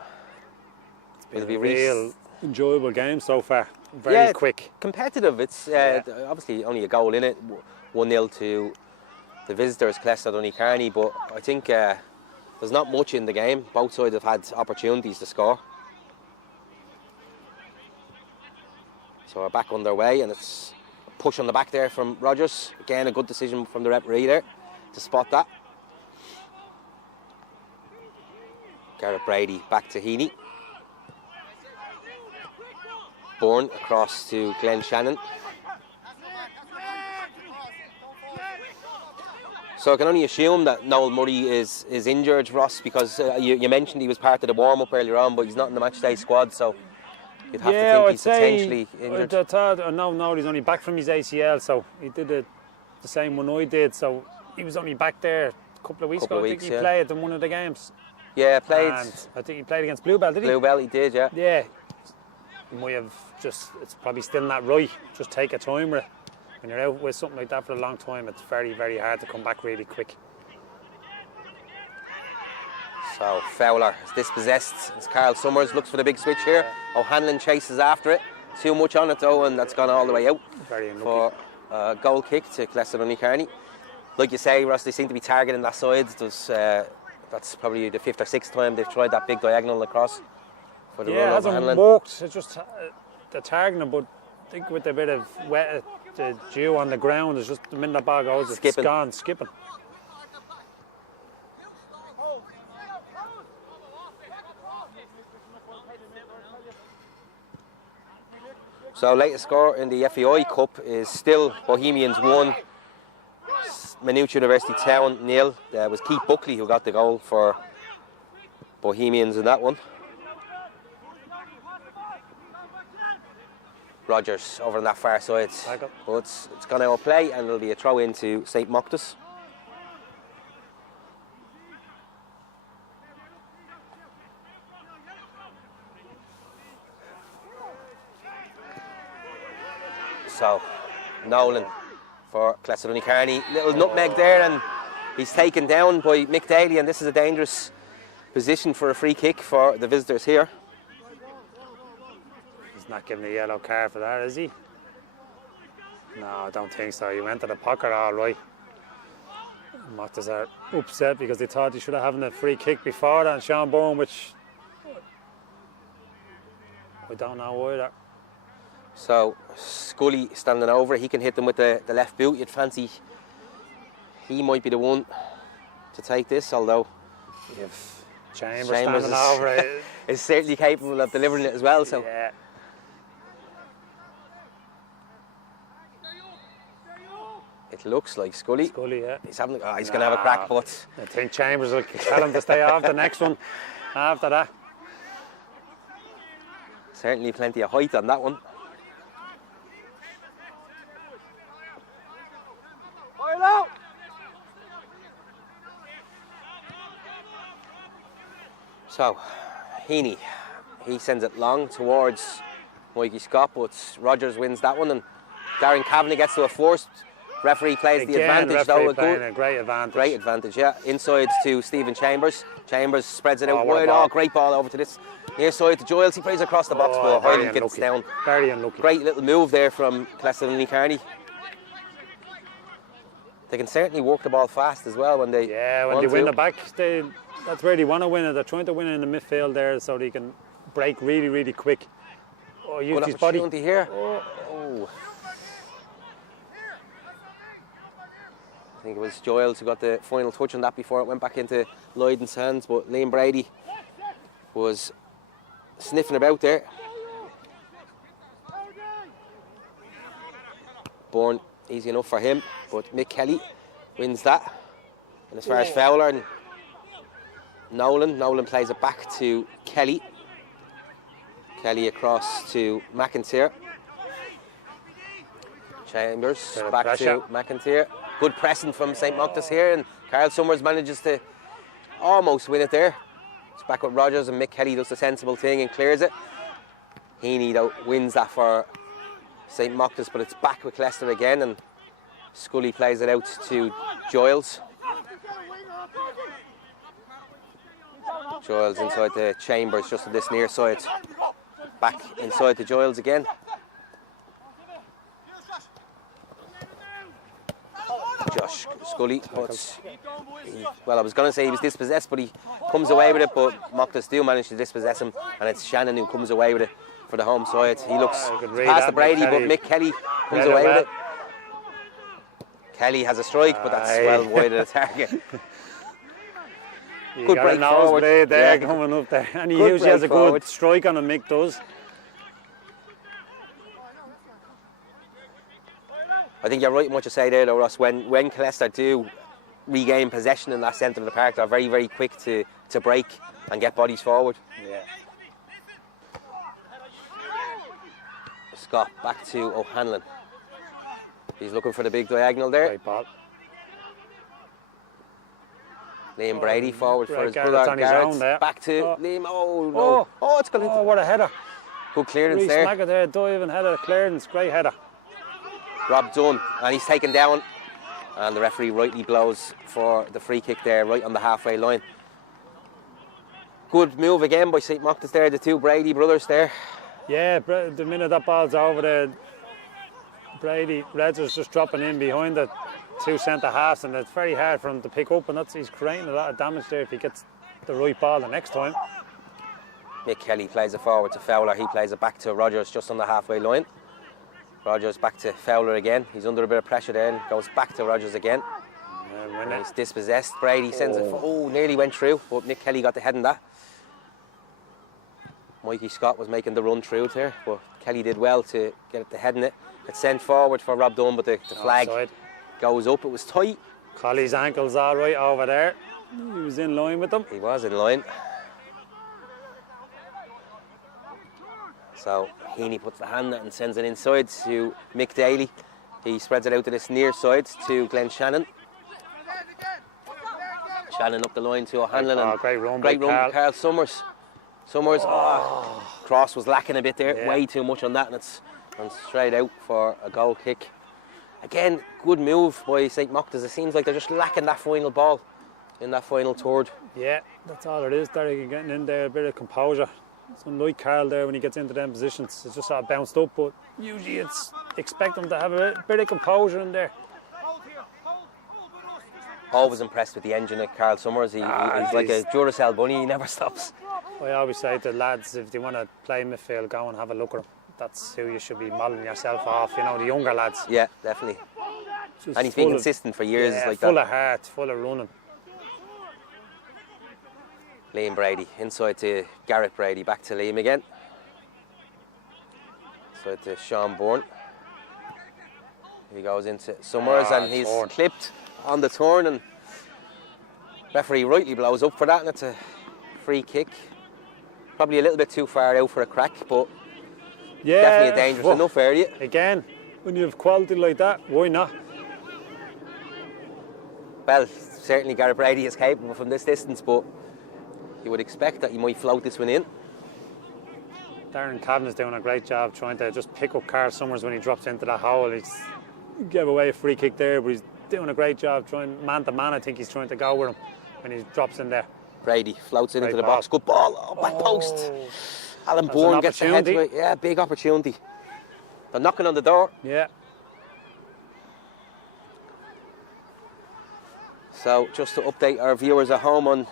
it'll be a real enjoyable game so far. Very Yeah, quick. competitive. It's obviously only a goal in it. 1-0 to the visitors, Killester Donnycarney. But I think there's not much in the game. Both sides have had opportunities to score. So we're back underway, and it's a push on the back there from Rogers. Again, a good decision from the referee there to spot that. Gareth Brady back to Heaney. Bourne across to Glenn Shannon. So I can only assume that Noel Murray is injured, Ross, because you mentioned he was part of the warm-up earlier on, but he's not in the matchday squad, so you'd have to think he's potentially injured. I thought, no, he's only back from his ACL, so he did the same one I did, so he was only back there a couple of weeks ago. I think he played in one of the games. Yeah, played. And I think he played against Bluebell, did he? Bluebell, he did, yeah. Yeah. He might have just, it's probably still not right. Just take a time with it. When you're out with something like that for a long time, it's very, very hard to come back really quick. So Fowler is dispossessed. It's Carl Summers, looks for the big switch here. O'Hanlon chases after it. Too much on it though, and that's gone all the way out Very unlucky. for a goal kick to Killester Donnycarney. Like you say, Ross, they seem to be targeting that side. That's probably the 5th or 6th time they've tried that big diagonal across for the Yeah, it run of hasn't O'Hanlon. worked. It's just the targeting, but I think with a bit of wet, the dew on the ground, it's just the minute the ball goes, it's Skipping. gone, skipping. So latest score in the FAI Cup is still Bohemians 1, Maynooth University Town 0. It was Keith Buckley who got the goal for Bohemians in that one. Rogers over on that far side. Tackle. But it's gone out of play, and it'll be a throw into St. Mochta's. So, Nolan for Killester Donnycarney. Little nutmeg there, and he's taken down by Mick Daly, and this is a dangerous position for a free kick for the visitors here. He's not giving a yellow card for that, is he? No, I don't think so. He went to the pocket all right. Mochtas are upset because they thought he should have having a free kick before that, and Sean Bourne, which I don't know either. So Scully standing over, he can hit them with the left boot. You'd fancy he might be the one to take this, although If Chambers Chambers standing over it. is certainly capable of delivering it as well. So Yeah. it looks like Scully. Scully, yeah. He's having. Oh, he's going to have a crack, but I think Chambers will tell him to stay off the next one after that. certainly plenty of height on that one. So, Heaney, he sends it long towards Mikey Scott, but Rogers wins that one, and Darren Kavanagh gets to a forced. Referee plays the advantage, though. A great advantage. Great advantage, yeah. Inside to Stephen Chambers. Chambers spreads it out what a wide. ball. Oh, great ball over to this near side to Giles. He plays across the box, but very Highland gets unlucky. down. Very unlucky. Great little move there from Killester and Donnycarney. They can certainly work the ball fast as well when they When want they win to. the back, that's where they want to win it. They're trying to win it in the midfield there so they can break really, really quick. Oh, use Good his body. opportunity here. Oh. I think it was Giles who got the final touch on that before it went back into Lydon's hands, but Liam Brady was sniffing about there. Bourne, easy enough for him, but Mick Kelly wins that. And as far as Fowler and Nolan plays it back to Kelly. Kelly across to McIntyre. Chambers Bit of back pressure. to McIntyre. Good pressing from St. Mochta's here, and Carl Summers manages to almost win it there. It's back with Rogers, and Mick Kelly does the sensible thing and clears it. Heaney, though, wins that for St. Mochta's, but it's back with Killester again, and Scully plays it out to Giles. Giles inside the Chambers, just to this near side. Back inside to Giles again. Josh Scully, but well, I was going to say he was dispossessed, but he comes away with it. But Mochtas do manage to dispossess him, and it's Shannon who comes away with it for the home side. He looks you could read past that, the Brady, Mick but Kelly. Mick Kelly comes Read it away well. with it. Kelly has a strike, but that's well wide of the target. You Good got break a nose forward. blade there Yeah. coming up there. And he Good usually has a break forward. good strike on him, Mick does. I think you're right in what you say there, though, Ross. When Killester do regain possession in that centre of the park, they're very, very quick to break and get bodies forward. Yeah. Scott back to O'Hanlon. He's looking for the big diagonal there. Great ball. Liam Brady forward for Right, his Garrett's brother. on his Garrett own there. back to Oh. Liam. Oh no! Oh, it's gone into. Oh, what a header. Good clearance Reece there. McIntyre diving header, clearance, great header. Rob Dunn, and he's taken down, and the referee rightly blows for the free kick there, right on the halfway line. Good move again by St. Mochta's there, the two Brady brothers there. Yeah, the minute that ball's over there, Brady, Reds is just dropping in behind the two centre halves, and it's very hard for him to pick up, and he's creating a lot of damage there if he gets the right ball the next time. Mick Kelly plays it forward to Fowler, he plays it back to Rogers just on the halfway line. Rogers back to Fowler again, he's under a bit of pressure there, and goes back to Rogers again. And when And he's dispossessed, Brady sends it, nearly went through, but Mick Kelly got the head in that. Mikey Scott was making the run through there, but Kelly did well to get the head in it. It's sent forward for Rob Dunn, but the flag Offside. goes up. It was tight. Colley's ankle's all right over there. He was in line with them. He was in line. So Heaney puts the hand and sends it inside to Mick Daly. He spreads it out to this near side to Glenn Shannon. Shannon up the line to O'Hanlon. And great run by Carl Summers. Cross was lacking a bit there, way too much on that, and it's gone straight out for a goal kick. Again, good move by St. Mochta's. It seems like they're just lacking that final ball in that final third. Yeah, that's all it is, Derek, getting in there, a bit of composure. It's unlike Carl there when he gets into them positions. It's just sort of bounced up, but usually it's expect them to have a bit of composure in there. Always impressed with the engine of Carl Summers. He's like a Duracell bunny, he never stops. I always say to lads, if they want to play midfield, go and have a look at him. That's who you should be modelling yourself off, you know, the younger lads. Yeah, definitely. Just And he's been consistent for years like that. Full of heart, full of running. Liam Brady, inside to Garrett Brady, back to Liam again. Inside to Sean Bourne. He goes into Summers and he's clipped on the turn, and referee rightly blows up for that, and it's a free kick. Probably a little bit too far out for a crack, but definitely a dangerous enough area. Again, when you have quality like that, why not? Well, certainly Garrett Brady is capable from this distance, but you would expect that he might float this one in. Darren Cavanagh's doing a great job trying to just pick up Carl Summers when he drops into that hole. He gave away a free kick there, but he's doing a great job trying man to man. I think he's trying to go with him when he drops in there. Brady floats into the box. Good ball. Back post. Alan Bourne gets the head to it. Yeah, big opportunity. They're knocking on the door. Yeah. So just to update our viewers at home on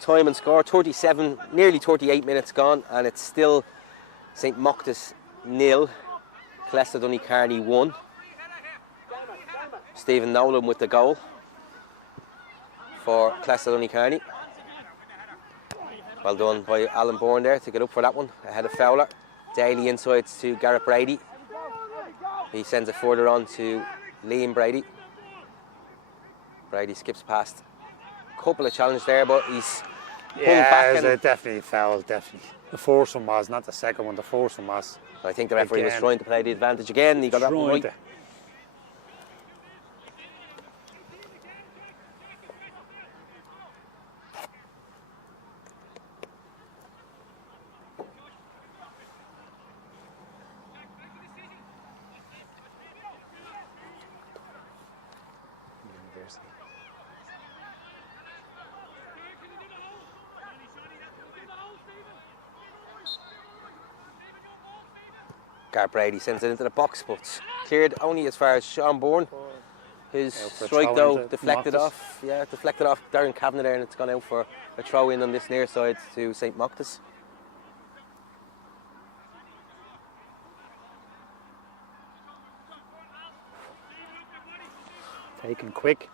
time and score, 37, nearly 38 minutes gone, and it's still St. Mochta's 0, Killester Donnycarney 1. Stephen Nolan with the goal for Killester Donnycarney. Well done by Alan Bourne there to get up for that one, ahead of Fowler. Daly inside to Garrett Brady. He sends it further on to Liam Brady. Brady skips past a couple of challenges there, but he's pulling back. Yeah, definitely foul, definitely. The first one was, not the second one, the first one was. I think the referee was trying to play the advantage again. He got that one right. Garrett Brady sends it into the box, but cleared only as far as Sean Bourne. His strike though deflected off. Yeah, deflected off Darren Kavanagh there, and it's gone out for a throw in on this near side to St. Mochta's. Taken quick.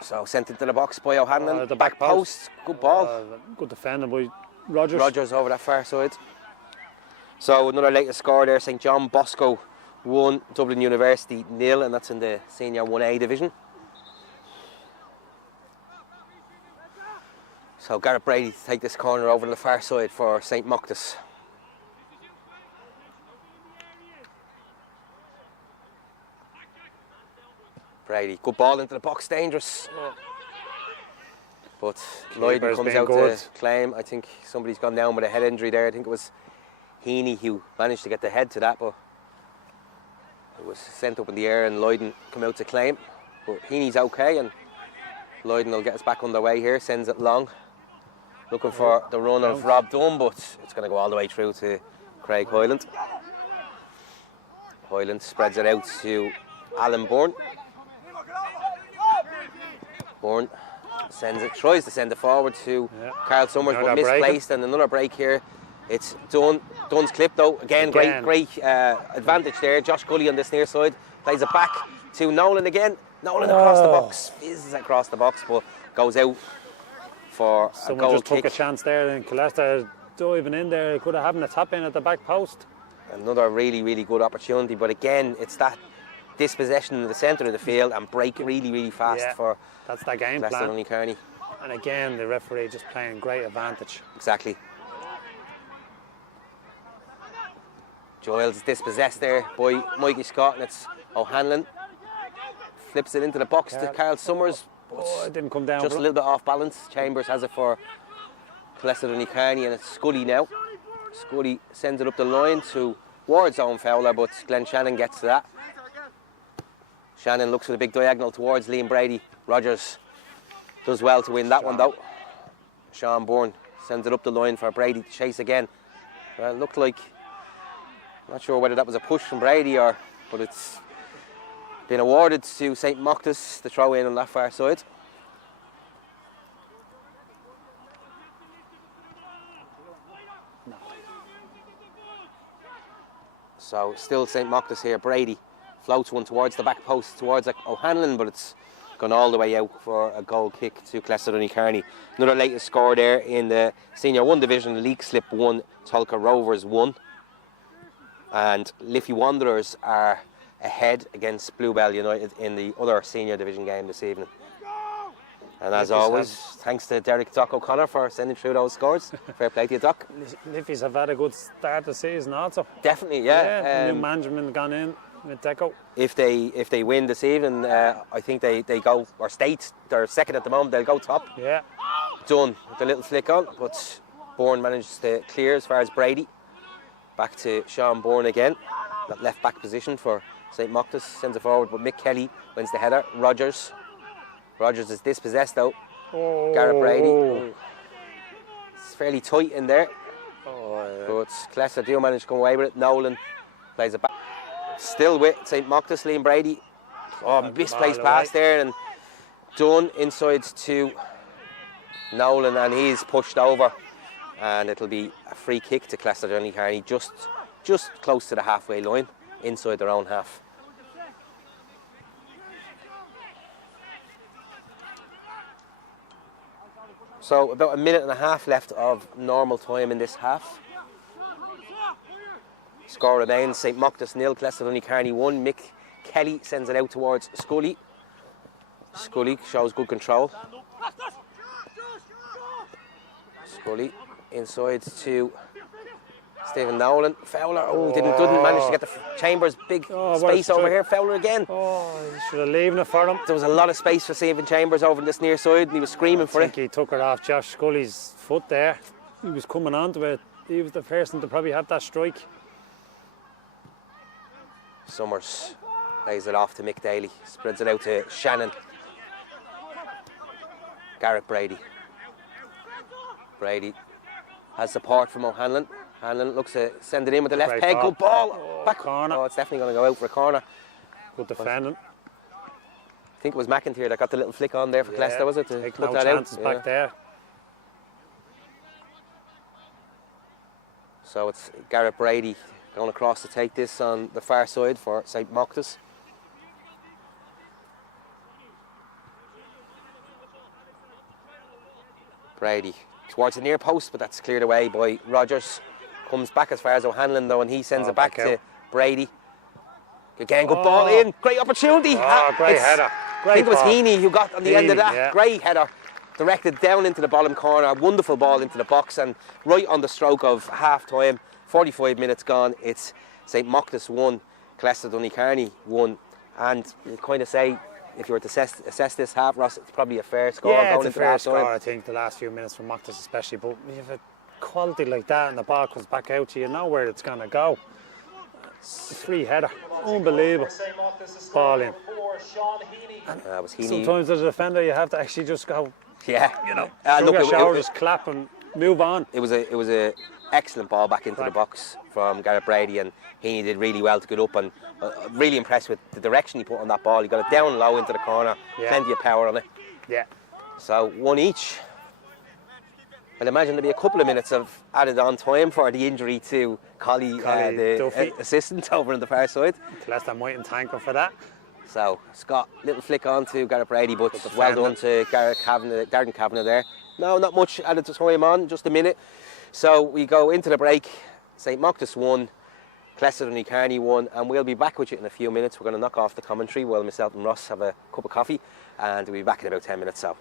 So sent into the box by O'Hanlon. The back post. Good ball. Good defending by Rogers. Rogers over that far side. So another latest score there, St. John Bosco 1, Dublin University 0, and that's in the Senior 1A division. So Garrett Brady to take this corner over to the far side for St. Mochta's. Brady, good ball into the box, dangerous. But Lloyden comes out to claim. I think somebody's gone down with a head injury there. I think it was Heaney who managed to get the head to that, but it was sent up in the air and Lloyden come out to claim. But Heaney's okay, and Lloyden will get us back underway here, sends it long. Looking for the run of Rob Dunn, but it's going to go all the way through to Craig Hyland. Hyland spreads it out to Alan Bourne. Bourne tries to send it forward to Carl Summers, but misplaced, and another break here. It's Dunn. Dunn's clip though. Again. Great advantage there. Josh Gully on this near side plays it back to Nolan again. Nolan across the box, fizzes across the box, but goes out for a goal just kick. Took a chance there, and Killester diving in there. Could have having a tap in at the back post. Another really, really good opportunity, but again, it's that dispossession in the centre of the field and break really, really fast for that's that game Killester plan. Donnycarney. And again, the referee just playing great advantage. Exactly. Giles is dispossessed there by Mikey Scott, and it's O'Hanlon. Flips it into the box to Carl Summers. It didn't come down. Just a little bit off balance. Chambers has it for Killester Donnycarney, and it's Scully now. Scully sends it up the line towards own fouler, but Glenn Shannon gets to that. Shannon looks for the big diagonal towards Liam Brady. Rogers does well to win that one though. Sean Bourne sends it up the line for Brady to chase again. Well, it looked like, not sure whether that was a push from Brady but it's been awarded to St. Mochta's, the throw in on that far side. So still St. Mochta's here. Brady floats one towards the back post, towards O'Hanlon, but it's gone all the way out for a goal kick to Killester Donnycarney. Another latest score there in the Senior 1 division, League Slip 1, Tulka Rovers 1. And Liffey Wanderers are ahead against Bluebell United in the other Senior Division game this evening. And as always, thanks to Derek Doc O'Connor for sending through those scores. Fair play to you, Doc. Liffey's have had a good start to the season also. Definitely, yeah. New management gone in with Deco. If they win this evening, I think they go, or state, they're second at the moment, they'll go top. Yeah. Done with the little flick on, but Bourne manages to clear as far as Brady. Back to Sean Bourne again. That left back position for St. Mochta's, sends it forward, but Mick Kelly wins the header. Rogers is dispossessed though. Oh. Garrett Brady. It's fairly tight in there. But Killester do manage to come away with it. Nolan plays it back. Still with St. Mochta's, Liam Brady. Misplaced pass there, and done inside to Nolan, and he's pushed over. And it'll be a free kick to Killester Donnycarney, just close to the halfway line, inside their own half. So about a minute and a half left of normal time in this half. Score remains St. Mochta's 0, Killester Donnycarney 1. Mick Kelly sends it out towards Scully. Scully shows good control. Scully inside to Stephen Nolan. Fowler, didn't manage to get the Chambers. Big space over here. Fowler again. He should have leaved it for him. There was a lot of space for Stephen Chambers over this near side, and he was screaming for it. I think he took it off Josh Scully's foot there. He was coming onto it. He was the person to probably have that strike. Summers plays it off to Mick Daly. Spreads it out to Shannon. Garrett Brady. Brady has support from O'Hanlon. Hanlon looks to send it in with the left peg. Good ball. Back corner. It's definitely going to go out for a corner. Good defending. I think it was McIntyre that got the little flick on there for Killester, was it? To take put no that chances out. back there. So it's Garrett Brady going across to take this on the far side for St. Mochta's. Brady towards the near post, but that's cleared away by Rogers. Comes back as far as O'Hanlon though, and he sends it back to Brady. Again, good ball in. Great opportunity. Great header. I think it was Heaney who got on the end of that. Yeah. Great header. Directed down into the bottom corner. Wonderful ball into the box, and right on the stroke of half time. 45 minutes gone. It's St. Mochta's 1, Killester Donnycarney 1. And you kind of say, if you were to assess this half, Ross, it's probably a fair score going into half time. Yeah, it's a fair score, I think, the last few minutes from Mochta's especially. But you have a quality like that and the ball comes back out to you, know where it's going to go. It's a free header. Unbelievable. Ball in. And, was Heaney. Sometimes as a defender you have to actually just go, look, your shower, just clap and move on. It was a excellent ball back into the box from Garrett Brady, and Heaney did really well to get up, and really impressed with the direction he put on that ball. He got it down low into the corner, plenty of power on it. Yeah. So 1 each. I'd imagine there'll be a couple of minutes of added on time for the injury to Collie the assistant over on the far side. Killester mightn't thank him for that. So Scott, little flick on to Garrett Brady, but well done to Darren Kavanagh there. No, not much added to time on, just a minute. So we go into the break. St. Mochta's 1, Killester Donnycarney 1, and we'll be back with you in a few minutes. We're going to knock off the commentary while myself and Ross have a cup of coffee, and we'll be back in about 10 minutes. So.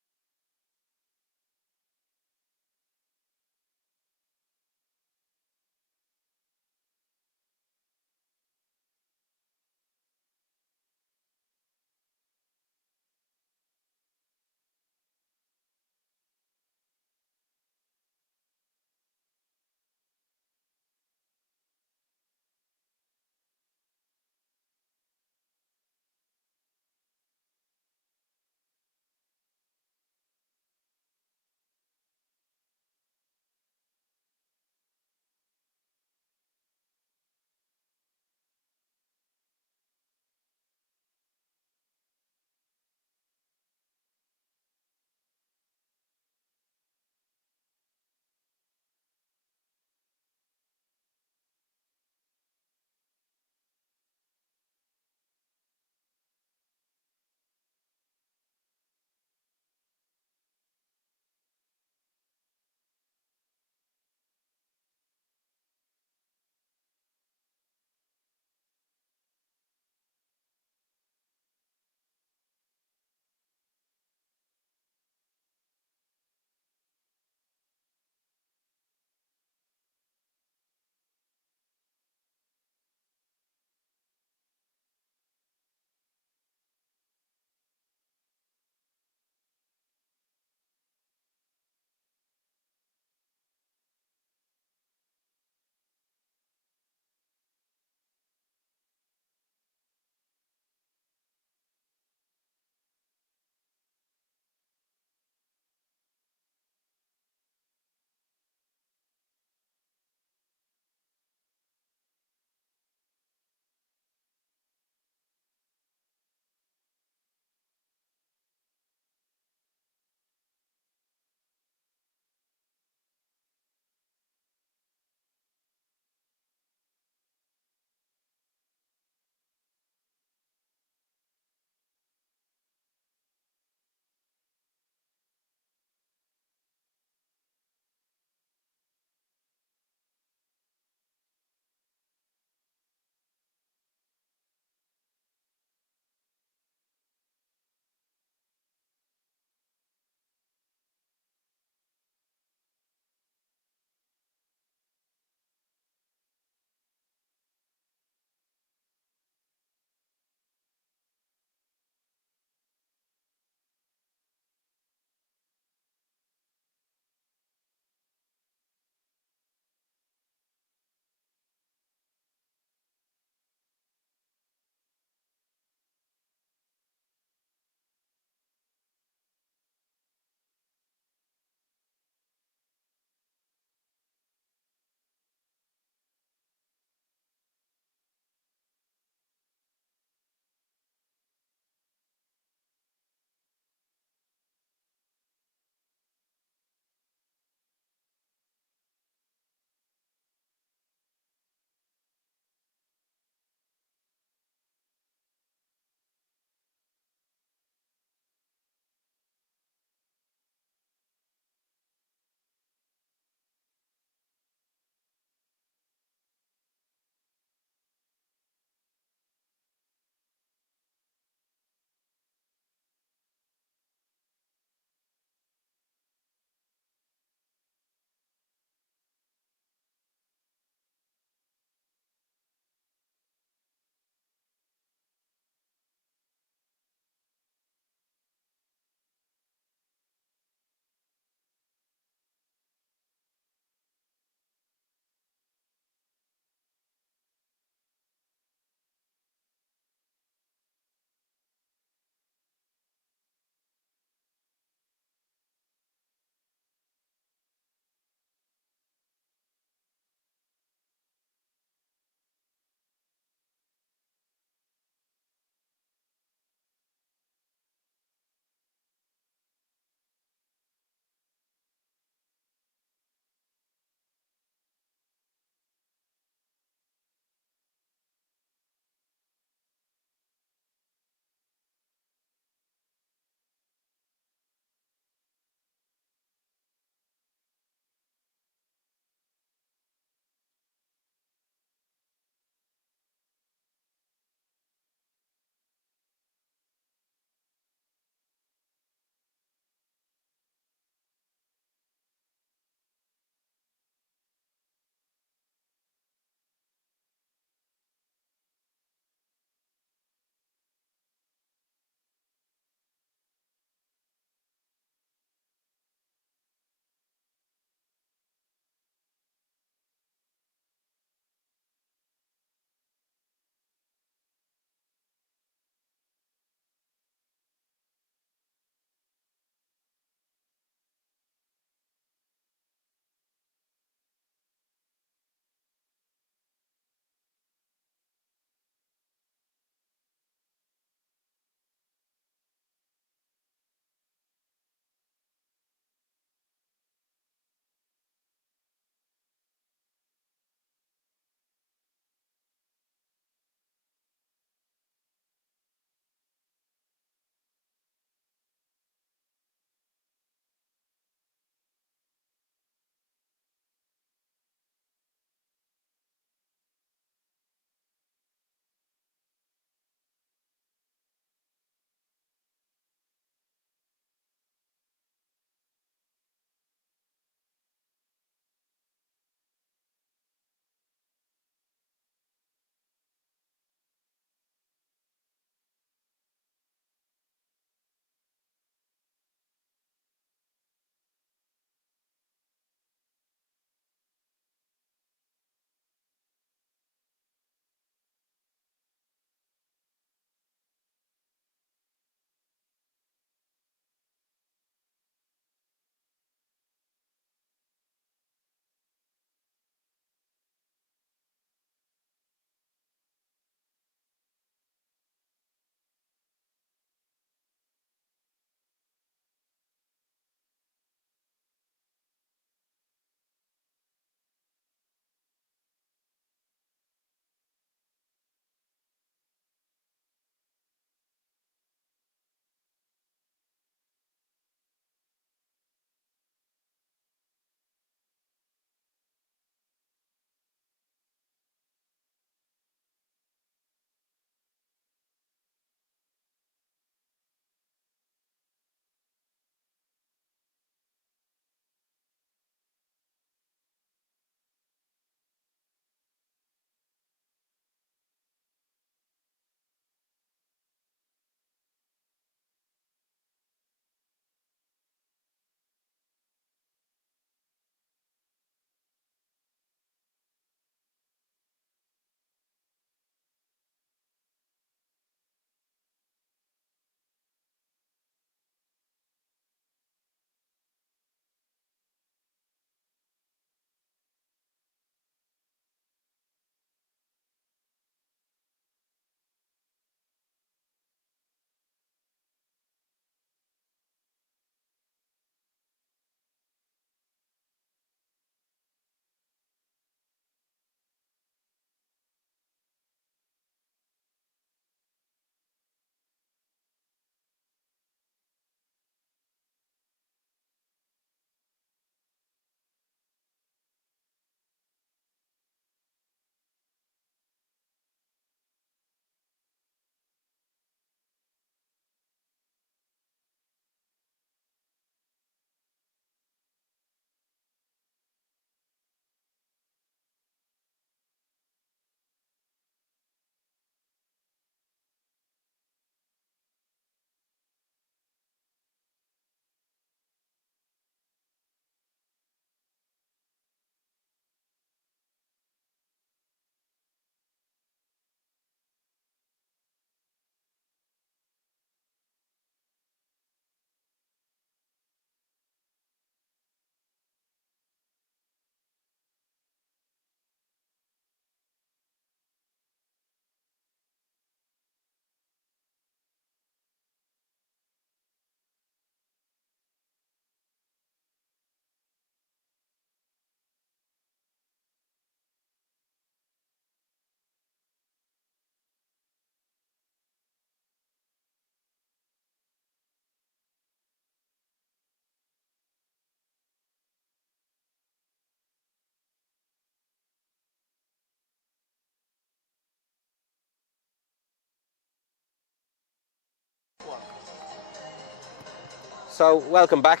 So, welcome back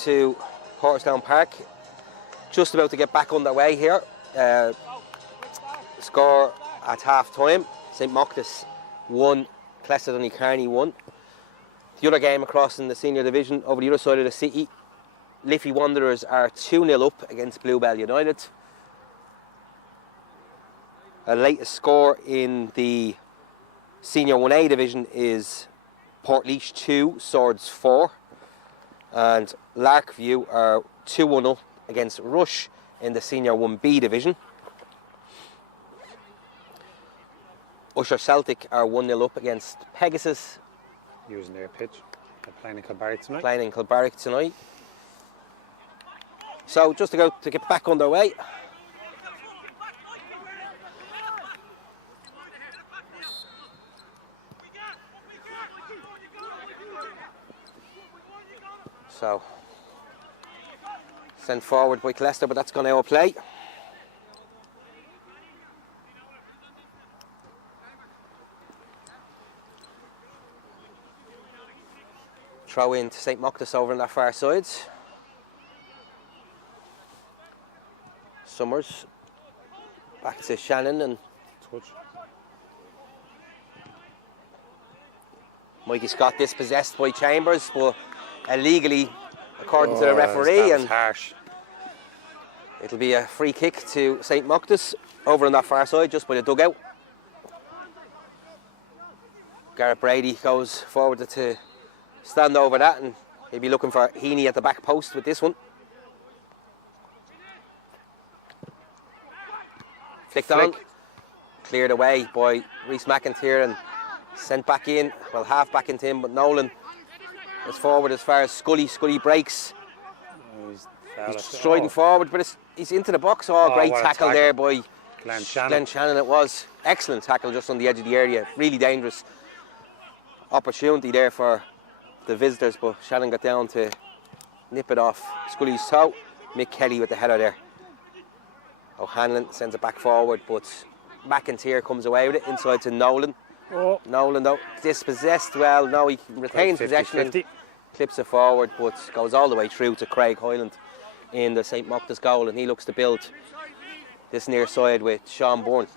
to Porterstown Park. Just about to get back underway here. Score at half time. St Mochta 1, Killester Donnycarney 1. The other game across in the senior division over the other side of the city, Liffey Wanderers are 2-0 up against Bluebell United. The latest score in the senior 1A division is Portlaoise 2, Swords 4. And Larkview are 2-1 up against Rush in the senior 1B division. Usher Celtic are 1-0 up against Pegasus. Using their pitch. They're playing in Kilbarrack tonight. Playing in Kilbarrack tonight. So just to get back underway. So sent forward by Killester, but that's gone out of play. Throw in to St Mochta over on that far side. Summers back to Shannon and Touch. Mikey Scott dispossessed by Chambers, but illegally according to the referee, that was and harsh. it'll be a free kick to St Mochta over on that far side just by the dugout. Garrett Brady goes forward to stand over that, and he'll be looking for Heaney at the back post with this one. Flicked on, cleared away by Rhys McIntyre and sent back in, well, half back into him, but Nolan is forward as far as Scully. Scully breaks. He's striding forward, but he's into the box. Great tackle there by Glenn Shannon. It was excellent tackle just on the edge of the area. Really dangerous opportunity there for the visitors, but Shannon got down to nip it off Scully's toe. Mick Kelly with the header there. O'Hanlon sends it back forward, but McIntyre comes away with it inside to Nolan. Nolan though dispossessed. Well, no, he retains possession and clips it forward, but goes all the way through to Craig Hyland in the St Mochta's goal, and he looks to build this near side with Sean Bourne.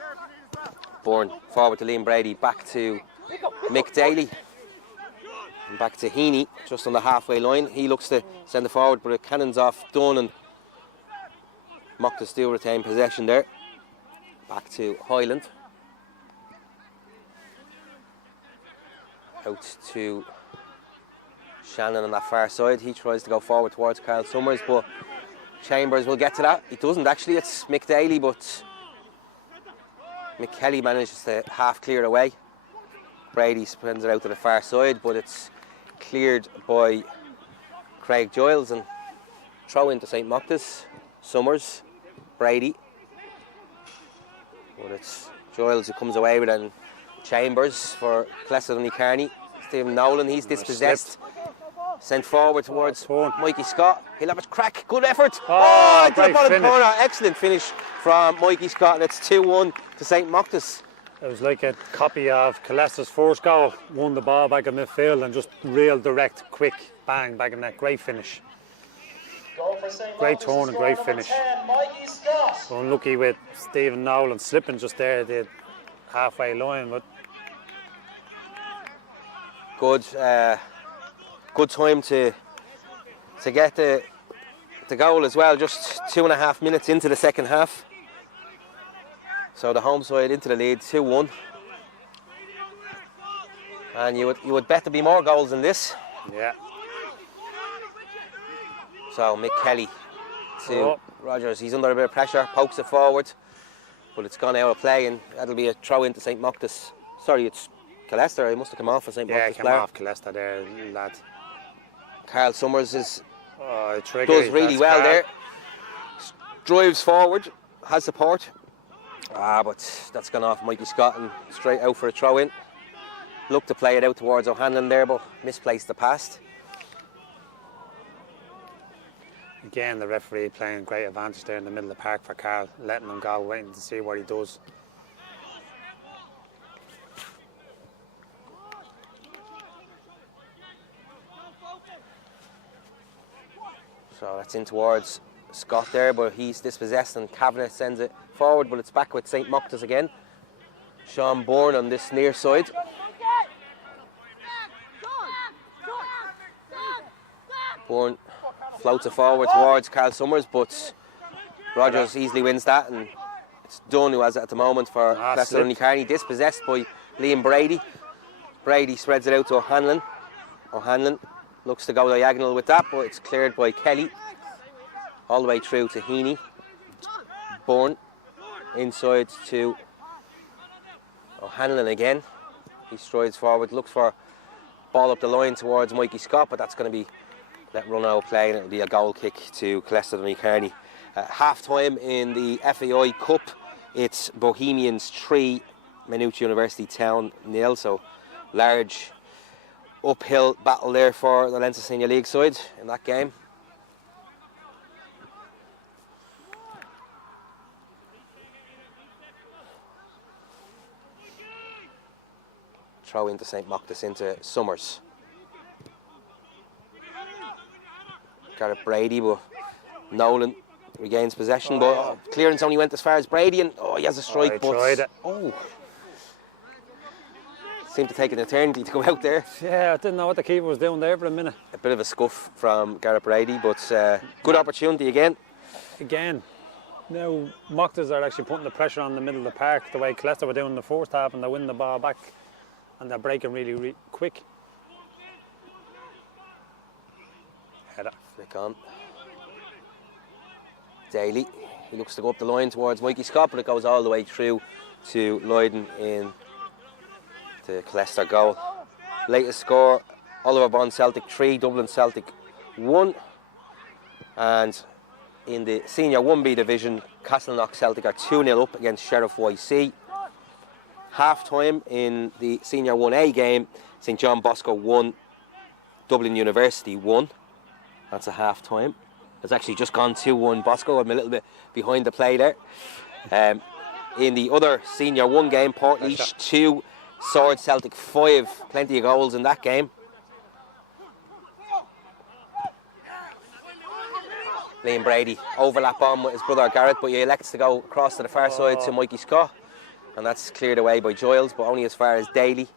Bourne forward to Liam Brady, back to Mick Daly. And back to Heaney, just on the halfway line. He looks to send it forward, but it cannons off Dunn, and Mochta still retain possession there. Back to Highland. Out to Shannon on that far side. He tries to go forward towards Carl Summers, but Chambers will get to that. He doesn't actually, it's Mick Daly, but Mick Kelly manages to half clear away. Brady spins it out to the far side, but it's cleared by Craig Giles, and throw into St Mochta. Summers, Brady, but it's Giles who comes away with it, and Chambers for Killester Donnycarney. Stephen Nolan, he's dispossessed. Sent forward towards Mikey Scott. He'll have a crack. Good effort. Into the bottom corner. Excellent finish from Mikey Scott. That's 2-1 to St Mochta. It was like a copy of Killester's first goal. Won the ball back in midfield and just real direct, quick, bang, back in net. Great finish. Great turn and great finish. So unlucky with Stephen Nolan slipping just there at the halfway line, but good time to get the goal as well. Just 2.5 minutes into the second half. So the home side into the lead, 2-1. And you would bet there'd be more goals than this. yeah. So Mick Kelly to Rogers. He's under a bit of pressure, pokes it forward, but it's gone out of play, and that'll be a throw into St Mochta. Sorry, it's Killester. He must have come off for St Mochta. Yeah, came off Killester there, lad. Carl Summers does really well there. Drives forward, has support. But that's gone off Mikey Scott and straight out for a throw in. Looked to play it out towards O'Hanlon there, but misplaced the pass. Again, the referee playing great advantage there in the middle of the park for Carl, letting him go, waiting to see what he does. So that's in towards Scott there, but he's dispossessed and Kavanagh sends it forward, but it's back with St. Mochta's again. Sean Bourne on this near side. Bourne floats it forward towards Carl Summers, but Rogers easily wins that, and it's Dunn who has it at the moment for Killester Donnycarney. Dispossessed by Liam Brady. Brady spreads it out to O'Hanlon. O'Hanlon looks to go diagonal with that, but it's cleared by Kelly. All the way through to Heaney. Bourne inside to O'Hanlon again. He strides forward, looks for ball up the line towards Mikey Scott, but that's going to be let run out of play, and it'll be a goal kick to Killester Donnycarney. Half time in the FAI Cup, it's Bohemians 3, Maynooth University Town 0, so large uphill battle there for the Leinster Senior League side in that game. Throw into St. Mochta's into Summers. Gareth Brady, but Nolan regains possession, but clearance only went as far as Brady, and he has a strike, but seemed to take an eternity to go out there. Yeah, I didn't know what the keeper was doing there for a minute. A bit of a scuff from Gareth Brady, but good opportunity again. Now Mochta's are actually putting the pressure on the middle of the park the way Killester were doing in the first half, and they're winning the ball back and they're breaking really quick. Header. Flick on. Daly, he looks to go up the line towards Mikey Scott, but it goes all the way through to Lydon in the Killester goal. Latest score, Oliver Bond Celtic 3, Dublin Celtic 1. And in the Senior 1B division, Castleknock Celtic are 2-0 up against Sheriff YC. Half time in the Senior 1A game, St. John Bosco 1, Dublin University 1. That's a half time. It's actually just gone 2-1 Bosco. I'm a little bit behind the play there. In the other Senior 1 game, Portlaoise 2, Sword Celtic 5. Plenty of goals in that game. Liam Brady overlap on with his brother Garrett, but he elects to go across to the far side to Mikey Scott, and that's cleared away by Giles, but only as far as Daly.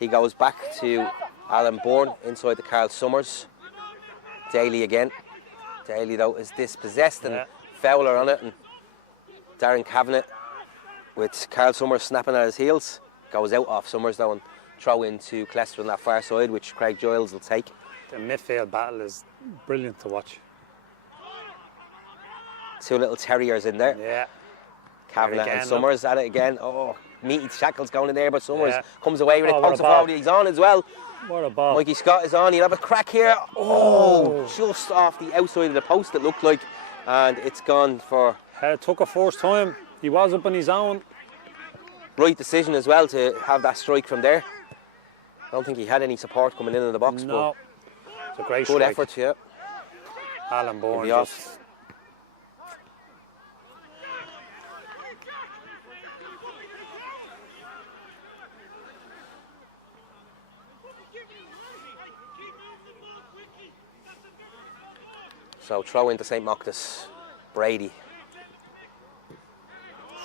He goes back to Alan Bourne inside the Carl Summers. Daly again. Daly though is dispossessed, and Fowler on it, and Darren Kavanagh with Carl Summers snapping at his heels. Goes out off Summers though, and throw into Killester on that far side, which Craig Giles will take. The midfield battle is brilliant to watch. Two little terriers in there. Yeah. Kavanagh and Summers at it again. Meaty shackles going in there, but Summers comes away with it. Pokes it forward. He's on as well. What a ball. Mikey Scott is on. He'll have a crack here. Just off the outside of the post, it looked like. And it's gone for... It took a first time. He was up on his own. Right decision as well to have that strike from there. I don't think he had any support coming in the box. No. It's a great good strike. Effort, yeah. Alan Bourne just... So throw into St. Mochta's. Brady.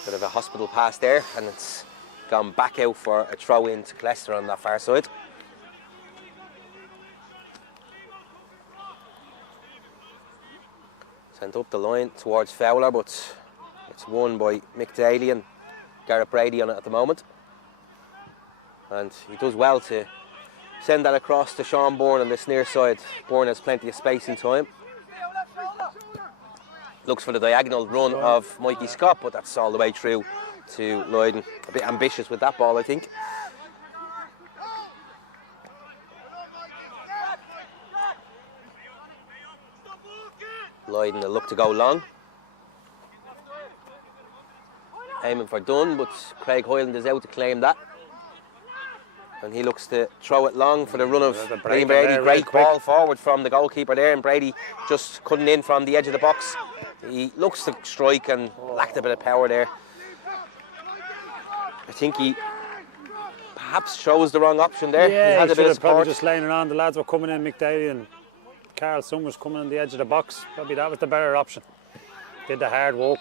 Bit of a hospital pass there, and it's gone back out for a throw in to Killester on that far side. Sent up the line towards Fowler, but it's won by Mick Daly and Gareth Brady on it at the moment. And he does well to send that across to Sean Bourne on this near side. Bourne has plenty of space and time. Looks for the diagonal run of Mikey Scott, but that's all the way through to Lydon. A bit ambitious with that ball, I think. Lydon will look to go long. Aiming for Dunn, but Craig Hyland is out to claim that. And he looks to throw it long for the run of Brady. Great ball forward from the goalkeeper there, and Brady just cutting in from the edge of the box. He looks to strike and lacked a bit of power there. I think he perhaps chose the wrong option there. Yeah, he had a bit of probably support. just laying it on. The lads were coming in, Mick Daly and Carl Summers coming on the edge of the box. Probably that was the better option. Did the hard work.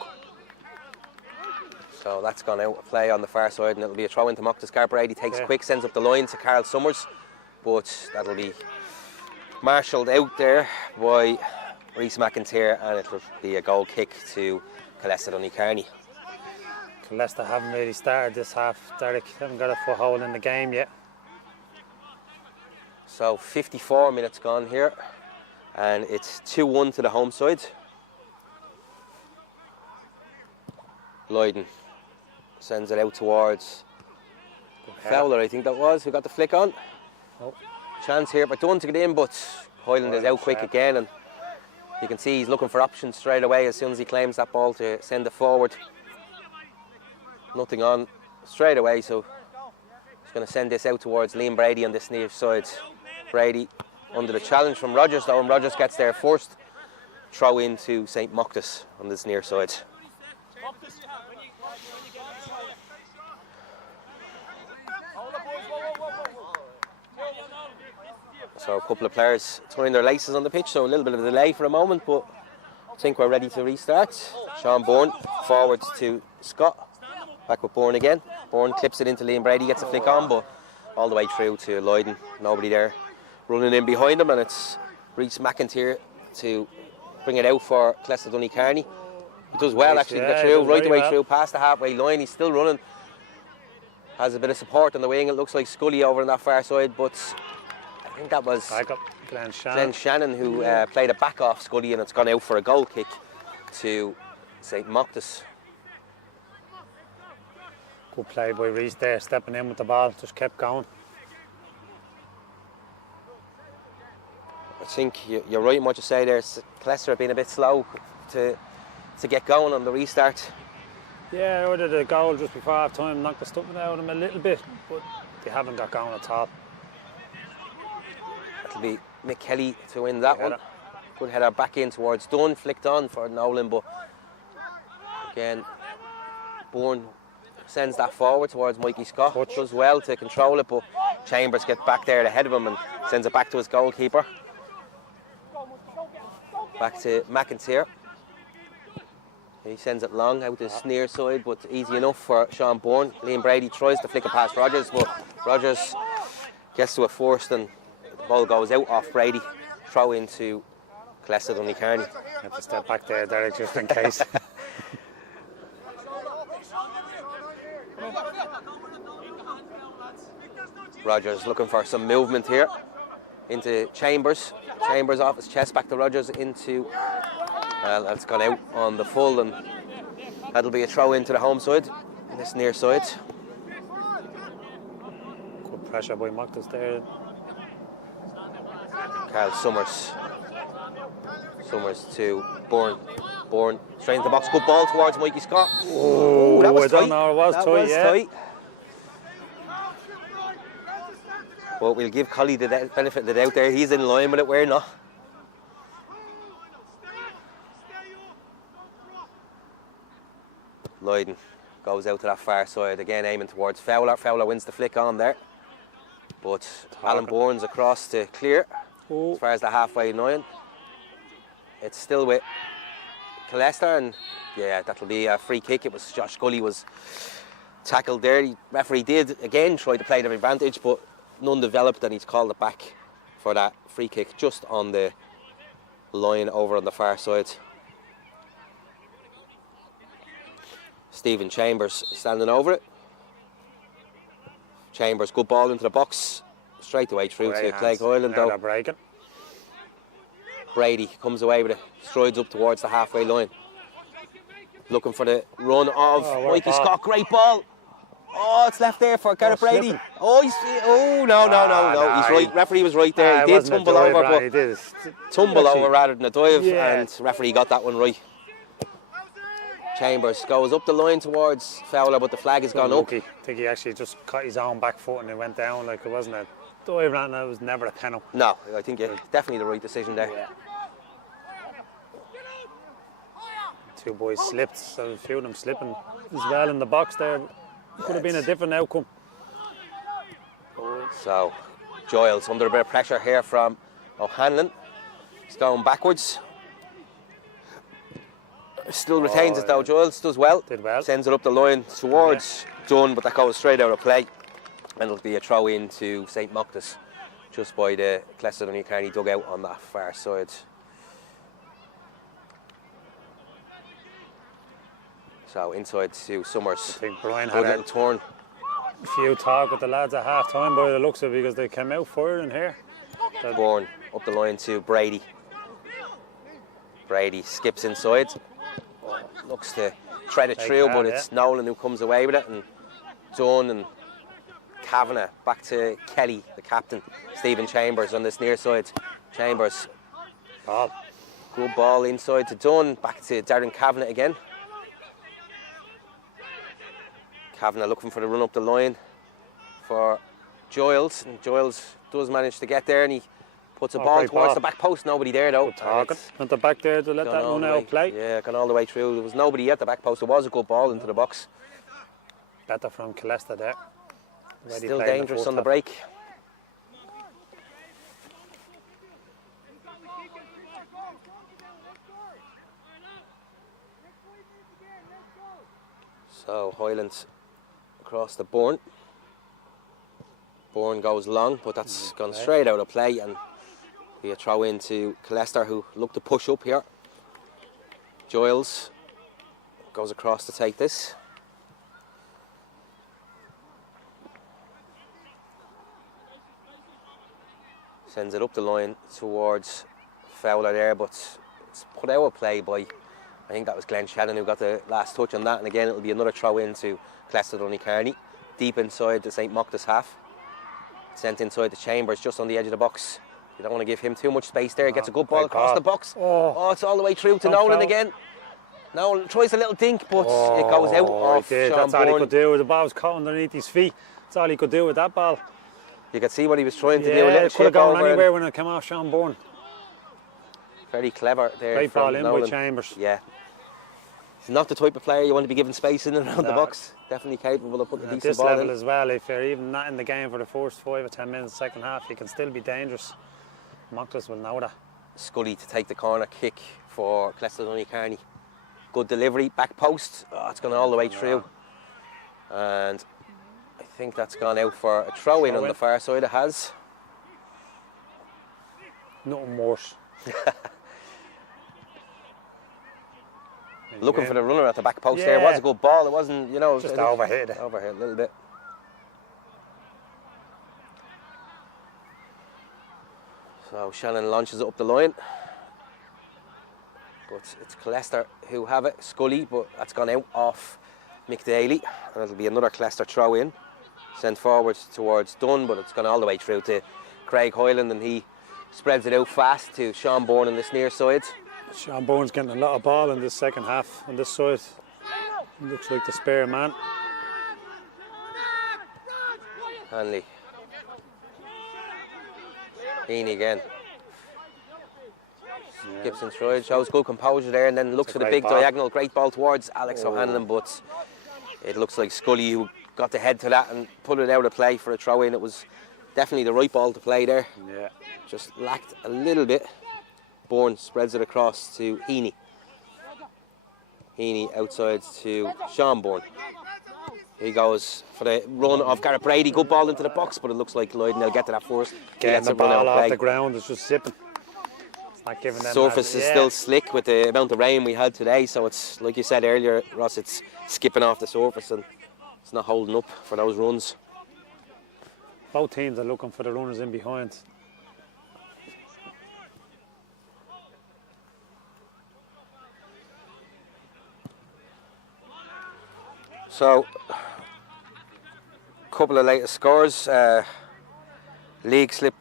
So that's gone out of play on the far side, and it'll be a throw into Mochta. Brady takes quick, sends up the line to Carl Summers, but that'll be marshalled out there by Rhys McIntyre, and it'll be a goal kick to Killester Donnycarney. Killester haven't really started this half, Derek. Haven't got a foothold in the game yet. So 54 minutes gone here, and it's 2-1 to the home side. Lloyden sends it out towards Fowler, I think that was, who got the flick on. Oh. Chance here for Dunn to get in, but Hyland is out quick again, and you can see he's looking for options straight away as soon as he claims that ball to send it forward. Nothing on straight away, so he's going to send this out towards Liam Brady on this near side. Brady under the challenge from Rogers, though, and Rogers gets there first. Throw into St. Mochta on this near side. So a couple of players tying their laces on the pitch, so a little bit of a delay for a moment, but I think we're ready to restart. Sean Bourne forwards to Scott. Back with Bourne again. Bourne clips it into Liam Brady, gets a flick on, but all the way through to Lloyden. Nobody there running in behind him, and it's Rhys McIntyre to bring it out for Killester Donnycarney. He does well actually to get through, right the way through, past the halfway line. He's still running. Has a bit of support on the wing. It looks like Scully over on that far side, but I think that was Glenn Shannon who played a back off Scully, and it's gone out for a goal kick to St. Mochta. Good play by Rhys there, stepping in with the ball, just kept going. I think you're right in what you say there. Killester have been a bit slow to get going on the restart. Yeah, ordered a goal just before half time, knocked the stuffing out of them a little bit, but they haven't got going at all. It'll be Mick Kelly to win that one. Good header back in towards Dunn, flicked on for Nolan, but again, Bourne sends that forward towards Mikey Scott. Does well to control it, but Chambers gets back there ahead of him and sends it back to his goalkeeper. Back to McIntyre. He sends it long out his near side, but easy enough for Sean Bourne. Liam Brady tries to flick it past Rogers, but Rogers gets to it first, and the ball goes out off Brady. Throw into Killester Donnycarney. Have to step back there, Derek, just in case. Rogers looking for some movement here into Chambers. Chambers off his chest, back to Rogers into, well, that's gone out on the full, and that'll be a throw into the home side, this near side. Good pressure by Mochta there. Carl Summers. Summers to Bourne. Bourne straight into the box. Good ball towards Mikey Scott. Oh, that was tight. I don't know, it was tight, yeah. Tight. But we'll give Collie the benefit of the doubt there. He's in line with it, we're not. Lloyden goes out to that far side again, aiming towards Fowler. Fowler wins the flick on there, but Alan Bourne's across to clear as far as the halfway line. It's still with Killester, and yeah, that'll be a free kick. It was Josh Scully was tackled there. The referee did again try to play their advantage, but none developed, and he's called it back for that free kick just on the line over on the far side. Stephen Chambers standing over it. Chambers, good ball into the box, straight away through to Clegg Hyland though. Brady comes away with it, strides up towards the halfway line. Looking for the run of Mikey Scott, great ball. Oh, it's left there for Gareth Brady. Slipping. No. He's right. Referee was right there. He did tumble over, but tumble over rather than a dive, and referee got that one right. Chambers goes up the line towards Fowler, but the flag has gone up. I think he actually just caught his own back foot and it went down. Like, it wasn't a dive, and it was never a penalty. No, I think definitely the right decision there. Yeah. Two boys slipped, so a few of them slipping as well in the box there. Could have been a different outcome. So Giles under a bit of pressure here from O'Hanlon. He's going backwards. Still retains it though, Giles does well. Did well. Sends it up the line towards Dunn, but that goes straight out of play. And it'll be a throw in to St. Mochta's, just by the Killester Donnycarney dugout on that far side. So inside to Summers. I think Brian Good had little turn. a few talk with the lads at half time by the looks of it, because they came out firing here. Bourne up the line to Brady. Brady skips inside. Looks to thread it through, but it's Nolan who comes away with it, and Dunn and Kavanagh back to Kelly, the captain. Stephen Chambers on this near side. Chambers. Ball. Good ball inside to Dunn. Back to Darren Kavanagh again. Kavanagh looking for the run up the line for Giles. And Giles does manage to get there, and he puts a ball towards the back post. Nobody there though. Good target. At the back there to let that run out of play. Yeah, gone all the way through. There was nobody at the back post. There was a good ball into the box. Better from Killester there. Ready Still play in dangerous first on the half. break. So Highlands across the Bourne. Bourne goes long, but that's gone straight out of play, and be a throw in to Killester, who look to push up here. Giles goes across to take this. Sends it up the line towards Fowler there, but it's put out of play by, I think that was Glenn Shannon who got the last touch on that, and again it'll be another throw in to Killester Donnycarney, deep inside the St. Mochta's half. Sent inside the Chambers, just on the edge of the box. You don't want to give him too much space there. He gets a good ball across the box. Oh, it's all the way through to Nolan again. Nolan tries a little dink, but it goes out off Sean That's all he Bourne. could do. The ball was caught underneath his feet. That's all he could do with that ball. You could see what he was trying to do. A Yeah, little it could have gone over anywhere when it came off Sean Bourne. Very clever there. Great from ball in Nolan. by Chambers. Yeah. He's not the type of player you want to be giving space in and around the box. Definitely capable of putting a At decent this ball level in. as well, if you're even not in the game for the first 5 or 10 minutes of the second half, you can still be dangerous. Mochtas will know that. Scully to take the corner kick for Killester Donnycarney. Good delivery, back post. Oh, it's gone all the way through. And I think that's gone out for a throw in on the far side. It has. Nothing worse. Looking for the runner at the back post there. It was a good ball. It wasn't, you know. Just overhit. Overhit a little bit. So Shannon launches it up the line. But it's Killester who have it. Scully, but that's gone out off Mick Daly. And it'll be another Killester throw in. Sent forward towards Dunn, but it's gone all the way through to Craig Hyland, and he spreads it out fast to Sean Bourne on this near side. Sean Bourne's getting a lot of ball in this second half on this side. He looks like the spare man. Hanley. Heaney again. Gibson Troy shows good composure there, and then looks for the big diagonal. Great ball towards Alex O'Hanlon, but it looks like Scully who got the head to that and put it out of play for a throw in. It was definitely the right ball to play there. Yeah. Just lacked a little bit. Bourne spreads it across to Heaney. Heaney outside to Sean Bourne. He goes for the run of Gareth Brady. Good ball into the box, but it looks like Lloyd will get to that first. Getting the ball off the ground is just zipping. It's not giving them surface is still slick with the amount of rain we had today, so it's like you said earlier, Ross, it's skipping off the surface and it's not holding up for those runs. Both teams are looking for the runners in behind. So, couple of latest scores. League slip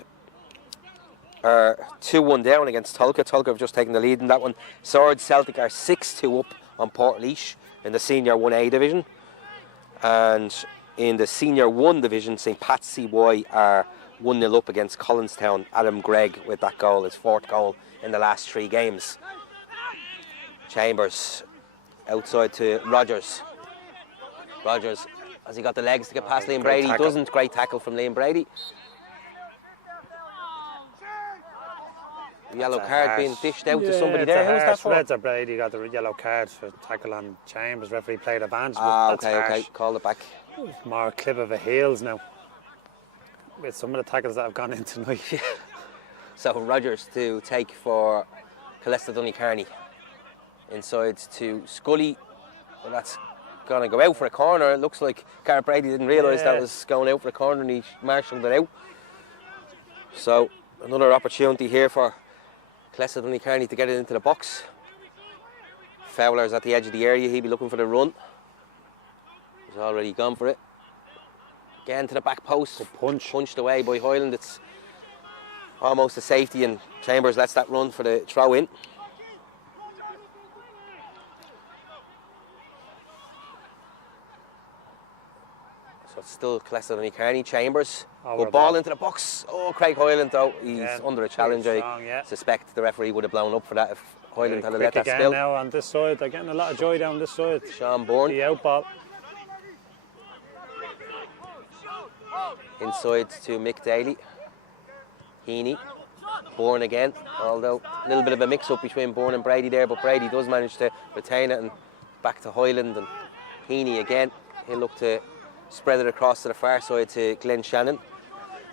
are 2-1 down against Tulka. Tulka have just taken the lead in that one. Swords Celtic are 6-2 up on Portlaoise in the Senior 1A division. And in the Senior 1 division, St. Pat's CY are 1-0 up against Collinstown. Adam Gregg with that goal, his 4th goal in the last 3 games. Chambers outside to Rogers. Rogers, has he got the legs to get past Liam Brady? He doesn't. Great tackle from Liam Brady. Yellow That's a card harsh. being dished out to Yeah, somebody it's there. a Who's that harsh. for? Reds or Brady got the yellow card for tackle on Chambers. Referee played advantage, but Ah, that's okay, harsh. okay. Call it back. More clip of a heels now. With some of the tackles that have gone in tonight. So Rogers to take for Killester Donnycarney. Inside to Scully. Well, that's going to go out for a corner. It looks like Gareth Brady didn't realise that was going out for a corner and he marshalled it out. So another opportunity here for Killester Donnycarney to get it into the box. Fowler's at the edge of the area. He'll be looking for the run. He's already gone for it. Again to the back post. Punched away by Hyland. It's almost a safety and Chambers lets that run for the throw in. So it's still Killester Donnycarney. Chambers. Good ball into the box. Oh, Craig Hyland though. He's under a challenge. I suspect the referee would have blown up for that if Hyland had let that spill. Now on this side. They're getting a lot of joy down this side. Sean Bourne. The out ball. Inside to Mick Daly. Heaney. Bourne again. Although a little bit of a mix-up between Bourne and Brady there, but Brady does manage to retain it and back to Hyland and Heaney again. He'll look to spread it across to the far side to Glenn Shannon.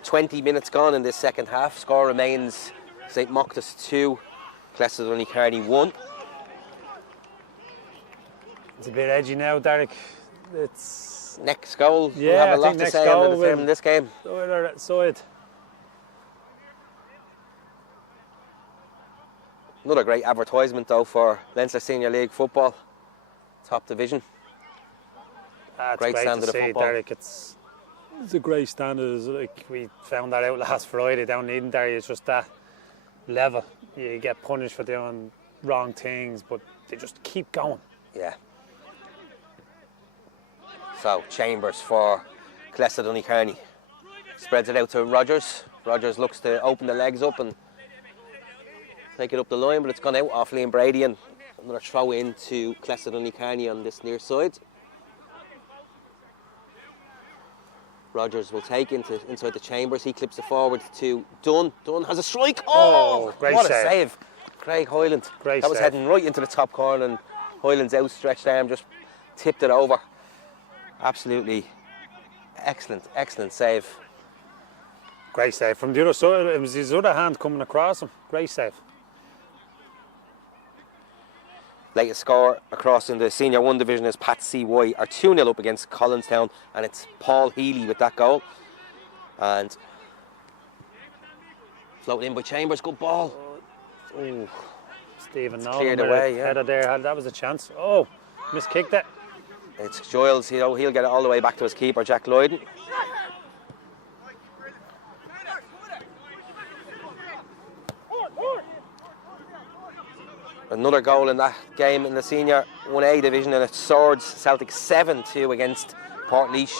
20 minutes gone in this second half. Score remains St Mochta's 2, Killester Donnycarney 1. It's a bit edgy now, Derek. It's next goal. Yeah, we'll have a I lot think to next say goal on the determine this game. Side. Another great advertisement though for Leinster Senior League football, top division. Great standard of football. Derek. It's a great standard. It's like we found that out last Friday down in Eden. There, it's just that level. You get punished for doing wrong things, but they just keep going. Yeah. So Chambers for Killester Donnycarney. Spreads it out to Rogers. Rogers looks to open the legs up and take it up the line, but it's gone out off Liam Brady and another throw in to Killester Donnycarney on this near side. Rogers will take inside the Chambers. He clips it forward to Dunn. Dunn has a strike. Oh, great what save. a save. Craig Hyland. Great that was save. heading right into the top corner and Hyland's outstretched arm just tipped it over. Absolutely excellent save. Great save. From the other side, it was his other hand coming across him. Great save. Latest score across in the Senior 1 division is Pat CY are 2-0 up against Collinstown, and it's Paul Healy with that goal. And floated in by Chambers, good ball. Oh, Stephen Nolan cleared away, yeah. header there, that was a chance. Oh, miskicked it. It's Giles, he'll get it all the way back to his keeper, Jack Lloyden. Another goal in that game in the Senior 1A division, and it's Swords Celtic 7-2 against Portlaoise.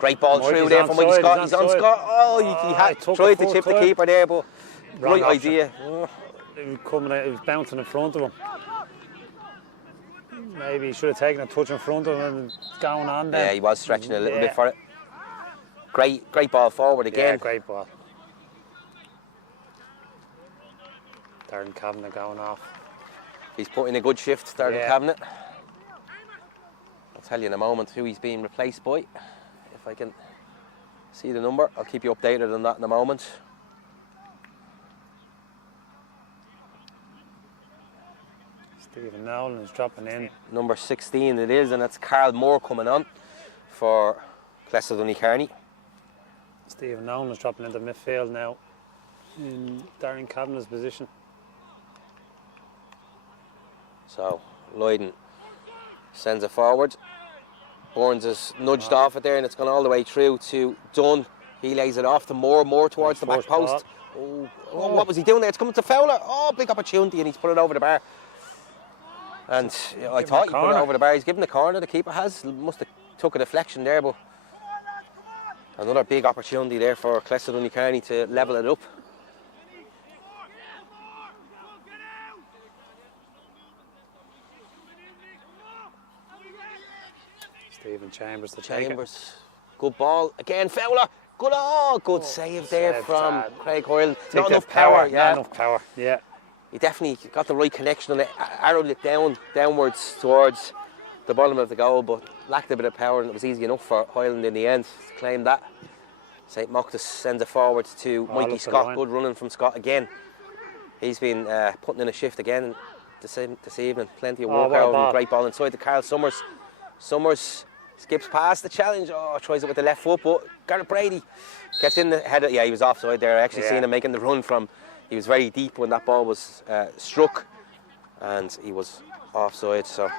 Great ball through there from Mikey Scott. He's on Scott. Oh, he had tried to chip the keeper there, but right idea. It was bouncing in front of him. Maybe he should have taken a touch in front of him and gone on there. Yeah, he was stretching a little bit for it. Great ball forward again. Yeah, great ball. Darren Kavanagh going off. He's put in a good shift, Darren Cabinet. I'll tell you in a moment who he's being replaced by. If I can see the number, I'll keep you updated on that in a moment. Stephen Nolan is dropping in. Number 16 it is, and it's Carl Moore coming on for Killester Donnycarney. Stephen Nolan is dropping into midfield now in Darren Kavanagh's position. So Lloyden sends it forward. Burns is nudged off it there, and it's gone all the way through to Dunn. He lays it off to Moore towards the back post. Oh, what was he doing there? It's coming to Fowler. Oh, big opportunity, and he's put it over the bar. And I thought he put it over the bar. He's given the corner. The keeper must have took a deflection there, but another big opportunity there for Killester Donnycarney to level it up. Stephen Chambers, Good ball again. Fowler, Good save there save, from Craig Hoyle. Think Not they've enough power, yeah. Not enough power, yeah. He definitely got the right connection on it, arrowed it downwards towards the bottom of the goal, but lacked a bit of power, and it was easy enough for Hoyland in the end to claim that. St. Mochta sends it forward to Mikey Scott. Good running from Scott again. He's been putting in a shift again this evening. Plenty of work out and great ball inside to Carl Summers. Summers skips past the challenge. Tries it with the left foot, but Garrett Brady gets in the head. Yeah, he was offside there. I actually seen him making the run from. He was very deep when that ball was struck, and he was offside. So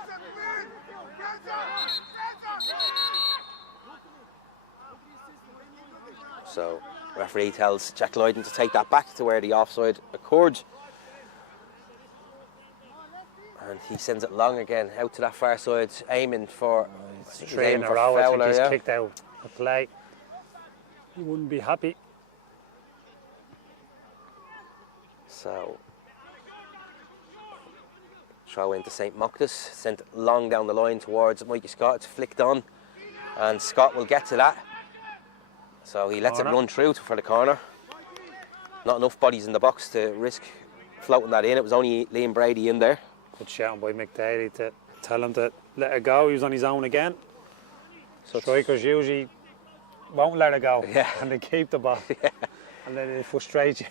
referee tells Jack Lydon to take that back to where the offside occurred. And he sends it long again, out to that far side, aiming for... Three in a row, I think he's kicked out the play. He wouldn't be happy. So, throw into St. Mochta's, sent long down the line towards Mikey Scott. It's flicked on, and Scott will get to that. So he lets it run through for the corner. Not enough bodies in the box to risk floating that in. It was only Liam Brady in there. Good shout by McDaly to tell him to let it go. He was on his own again. So strikers usually won't let it go, and they keep the ball, and then they frustrate you.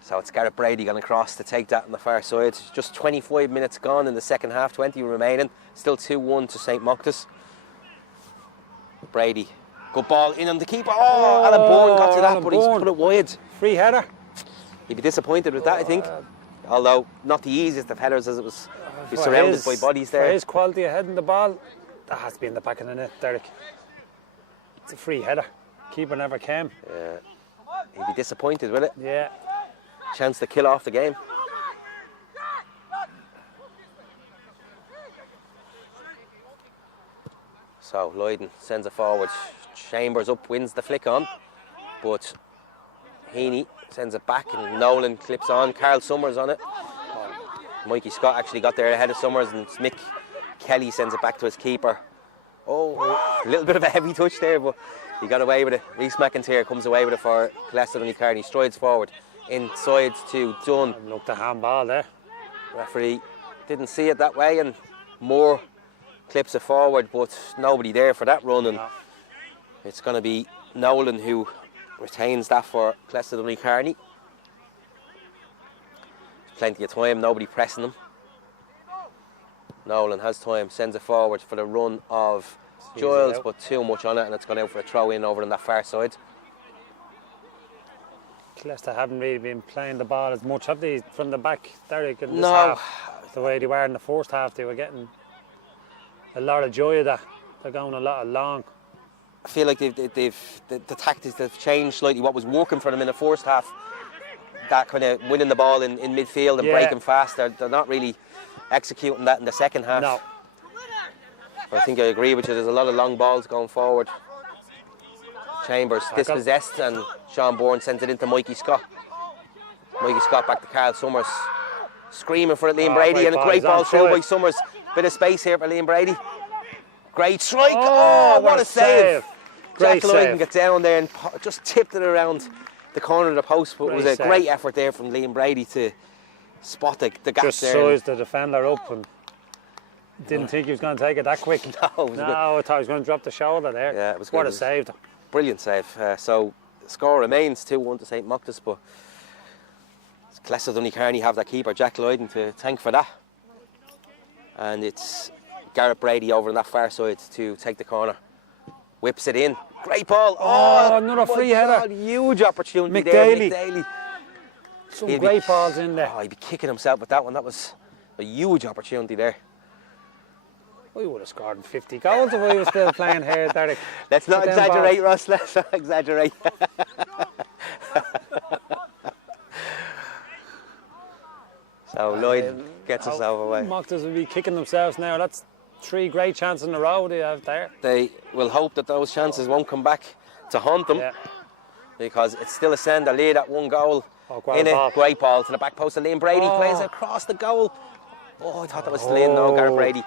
So it's Garrett Brady going across to take that on the far side. Just 25 minutes gone in the second half, 20 remaining. Still 2-1 to St. Mochta's. Brady, good ball in on the keeper. Alan Bourne got to that, but he's put it wide. Free header. He'd be disappointed with that, I think. Although not the easiest of headers, as it was surrounded by bodies there. For his quality of heading the ball, that has to be in the back of the net, Derek. It's a free header. Keeper never came. Yeah. He'd be disappointed with it. Yeah. Chance to kill off the game. So Lydon sends it forward. Chambers up, wins the flick on, but Heaney sends it back and Nolan clips on. Carl Summers on it. Mikey Scott actually got there ahead of Summers, and Mick Kelly sends it back to his keeper. A little bit of a heavy touch there, but he got away with it. Rhys McIntyre comes away with it for Killester Donnycarney. Strides forward inside to Dunn. Looked a handball there. Referee didn't see it that way, and Moore clips it forward, but nobody there for that run, and it's going to be Nolan who retains that for Killester Donnycarney. Plenty of time, nobody pressing him. Nolan has time, sends it forward for the run of Giles, but too much on it, and it's gone out for a throw in over on that far side. Killester haven't really been playing the ball as much, have they, from the back, Derek, in this half? The way they were in the first half, they were getting a lot of joy of that. They're going a lot long. I feel like the tactics have changed slightly. What was working for them in the first half, that kind of winning the ball in midfield and breaking fast, they're not really executing that in the second half. No. But I think I agree with you. There's a lot of long balls going forward. Chambers dispossessed, and Sean Bourne sends it into Mikey Scott. Mikey Scott back to Carl Summers. Screaming for it, Liam Brady, and a great ball through by Summers. Bit of space here for Liam Brady. Great strike. What a save. Jack Lydon get down there and just tipped it around the corner of the post, but it was a great effort there from Liam Brady to spot the gap there. Just sized the defender up and didn't think he was going to take it that quick. No, I thought he was going to drop the shoulder there. Yeah, it was good. What a save. Brilliant save. So the score remains 2-1 to St. Mochta's, but Killester Donnycarney have that keeper, Jack Lydon, to thank for that. And it's Garrett Brady over on that far side to take the corner. Whips it in. Great ball. Another free header. Huge opportunity McDaly. there. McDaly. Some great balls in there. He'd be kicking himself with that one. That was a huge opportunity there. We would have scored 50 goals if we were still playing here, Derek. Let's not exaggerate, Ross. Let's not exaggerate. So Lloyd gets himself away. Mochtas will be kicking themselves now. That's 3 great chances in a row they have there. They will hope that those chances won't come back to haunt them, because it's still a send. They lead at 1 goal. Great ball to the back post of Liam Brady. Plays across the goal. I thought that was still in. No, Garrett Brady.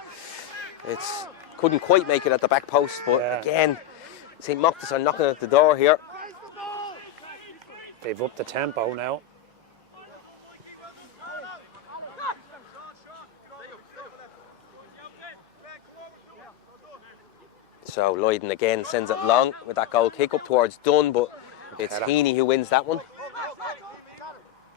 Couldn't quite make it at the back post, but again, St. Mochta are knocking at the door here. They've upped the tempo now. So Lloyden again sends it long with that goal kick up towards Dunn, but it's Heaney who wins that one.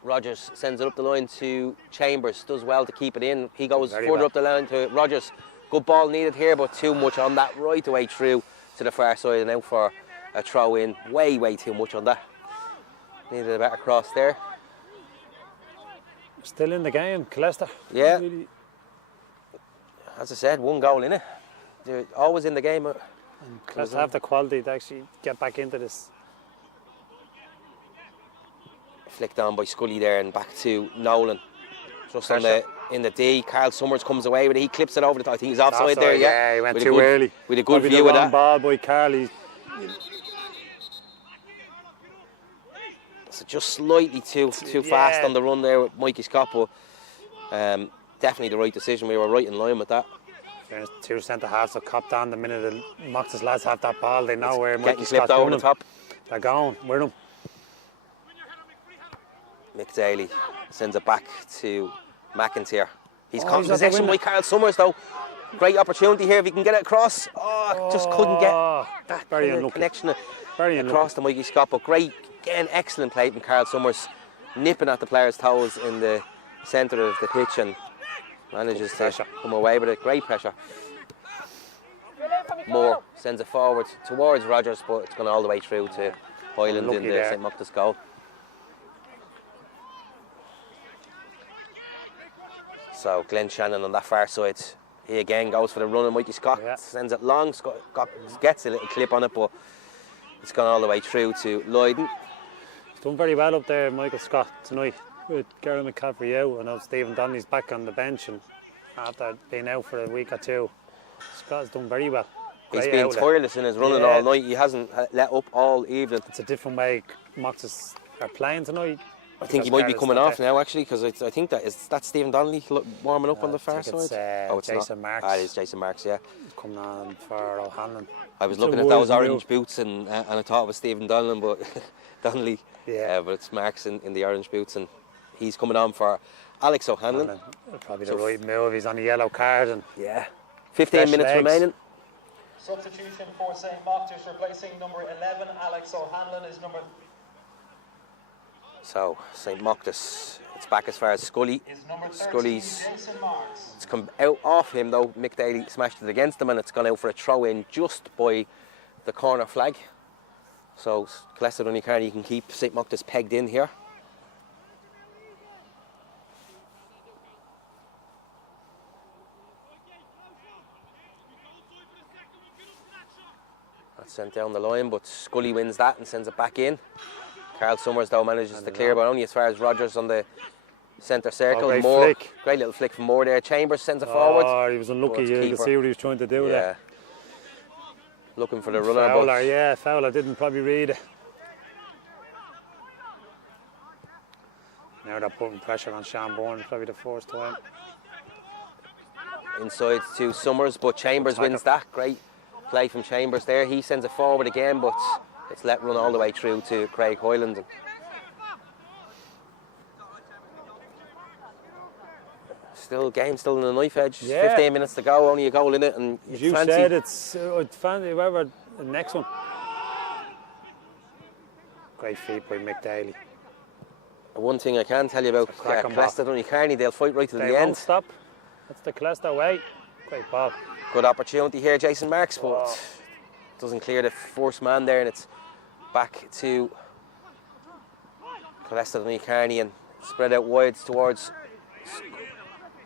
Rogers sends it up the line to Chambers, does well to keep it in. He goes further up the line to Rogers. Good ball needed here, but too much on that right away through to the far side and out for a throw in. Way too much on that. Needed a better cross there. Still in the game, Killester. Yeah. Really. As I said, one goal in it. They're always in the game. Killester have the quality to actually get back into this. Flicked on by Scully there and back to Nolan. Just on in the D. Carl Summers comes away with it. He clips it over the top. I think he's offside there. Yeah, he went with too early. With a good view of that. Ball by Carl. So just slightly too fast on the run there with Mikey Scott, but definitely the right decision. We were right in line with that. There's 2 centre halves have copped on the minute the Mochta's lads have that ball. They know where Mikey slipped Scott's over the top. They're going with him. Mick Daly sends it back to McIntyre. He's caught in possession by Carl Summers though. Great opportunity here if he can get it across. Just couldn't get that very unlucky connection very across to Mikey Scott. But great, again, excellent play from Carl Summers, nipping at the players' toes in the centre of the pitch and manages to come away with it. Great pressure. Moore sends it forward towards Rogers, but it's gone all the way through to Highland in the St. Mochta's goal. So Glenn Shannon on that far side, he again goes for the run and Mikey Scott sends it long. Scott gets a little clip on it, but it's gone all the way through to Lloyden. He's done very well up there, Michael Scott, tonight with Gary McCaffrey out. I know Stephen Donnelly's back on the bench, and after being out for a week or two, Scott's done very well. He's been tireless in his running all night. He hasn't let up all evening. It's a different way Mochtas are playing tonight. I think he might be coming off now, actually, because I think that's Stephen Donnelly warming up on the far side. It's Jason Marks. It is Jason Marks, yeah. Coming on for O'Hanlon. I was looking at those orange boots and I thought it was Stephen Donnelly, but Donnelly. Yeah. But it's Marks in the orange boots, and he's coming on for Alex O'Hanlon. Probably the right move. He's on a yellow card, and 15 minutes remaining. Substitution for St. Mochta's, replacing number 11, Alex O'Hanlon, is number. So St. Mochta's, it's back as far as Scully. Scully's, it's come out off him though. Mick Daly smashed it against him, and it's gone out for a throw in just by the corner flag. So Killester Donnycarney can keep St. Mochta's pegged in here. That's sent down the line, but Scully wins that and sends it back in. Carl Summers though manages to clear, but only as far as Rogers on the centre circle. Great little flick from Moore there. Chambers sends it forward. Oh, he was unlucky. You can see what he was trying to do there. Looking for the runner. Fowler, Fowler didn't probably read it. Now they're putting pressure on Sean Bourne, probably the first time. Inside to Summers, but Chambers wins that. Great play from Chambers there. He sends it forward again, but it's let run all the way through to Craig Hyland. Still in the knife edge. 15 minutes to go, only a goal in it, and you said it's fancy whoever the next one. Great feat by Mick Daly. One thing I can tell you about Killester Donnycarney, they'll fight right to the end. They won't stop. That's the Killester way. Great ball. Good opportunity here, Jason Marks, but doesn't clear the first man there, and it's back to Killester Donnycarney and spread out wide towards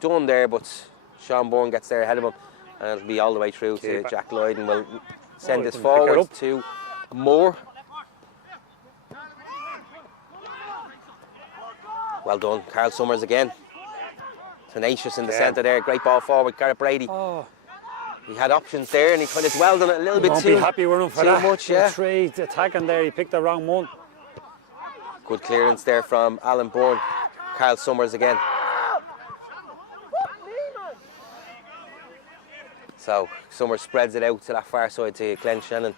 Dunn there, but Sean Bourne gets there ahead of him, and it'll be all the way through to Jack Lloyd, and we'll send this forward to Moore. Well done, Carl Summers again. Tenacious in the centre there, great ball forward, Gareth Brady. He had options there, and he kind of dwelled on it a little bit too. Won't be happy with him for that. Much, Three attacking there, he picked the wrong one. Good clearance there from Alan Bourne. Carl Summers again. So Summers spreads it out to that far side to Glenn Shannon.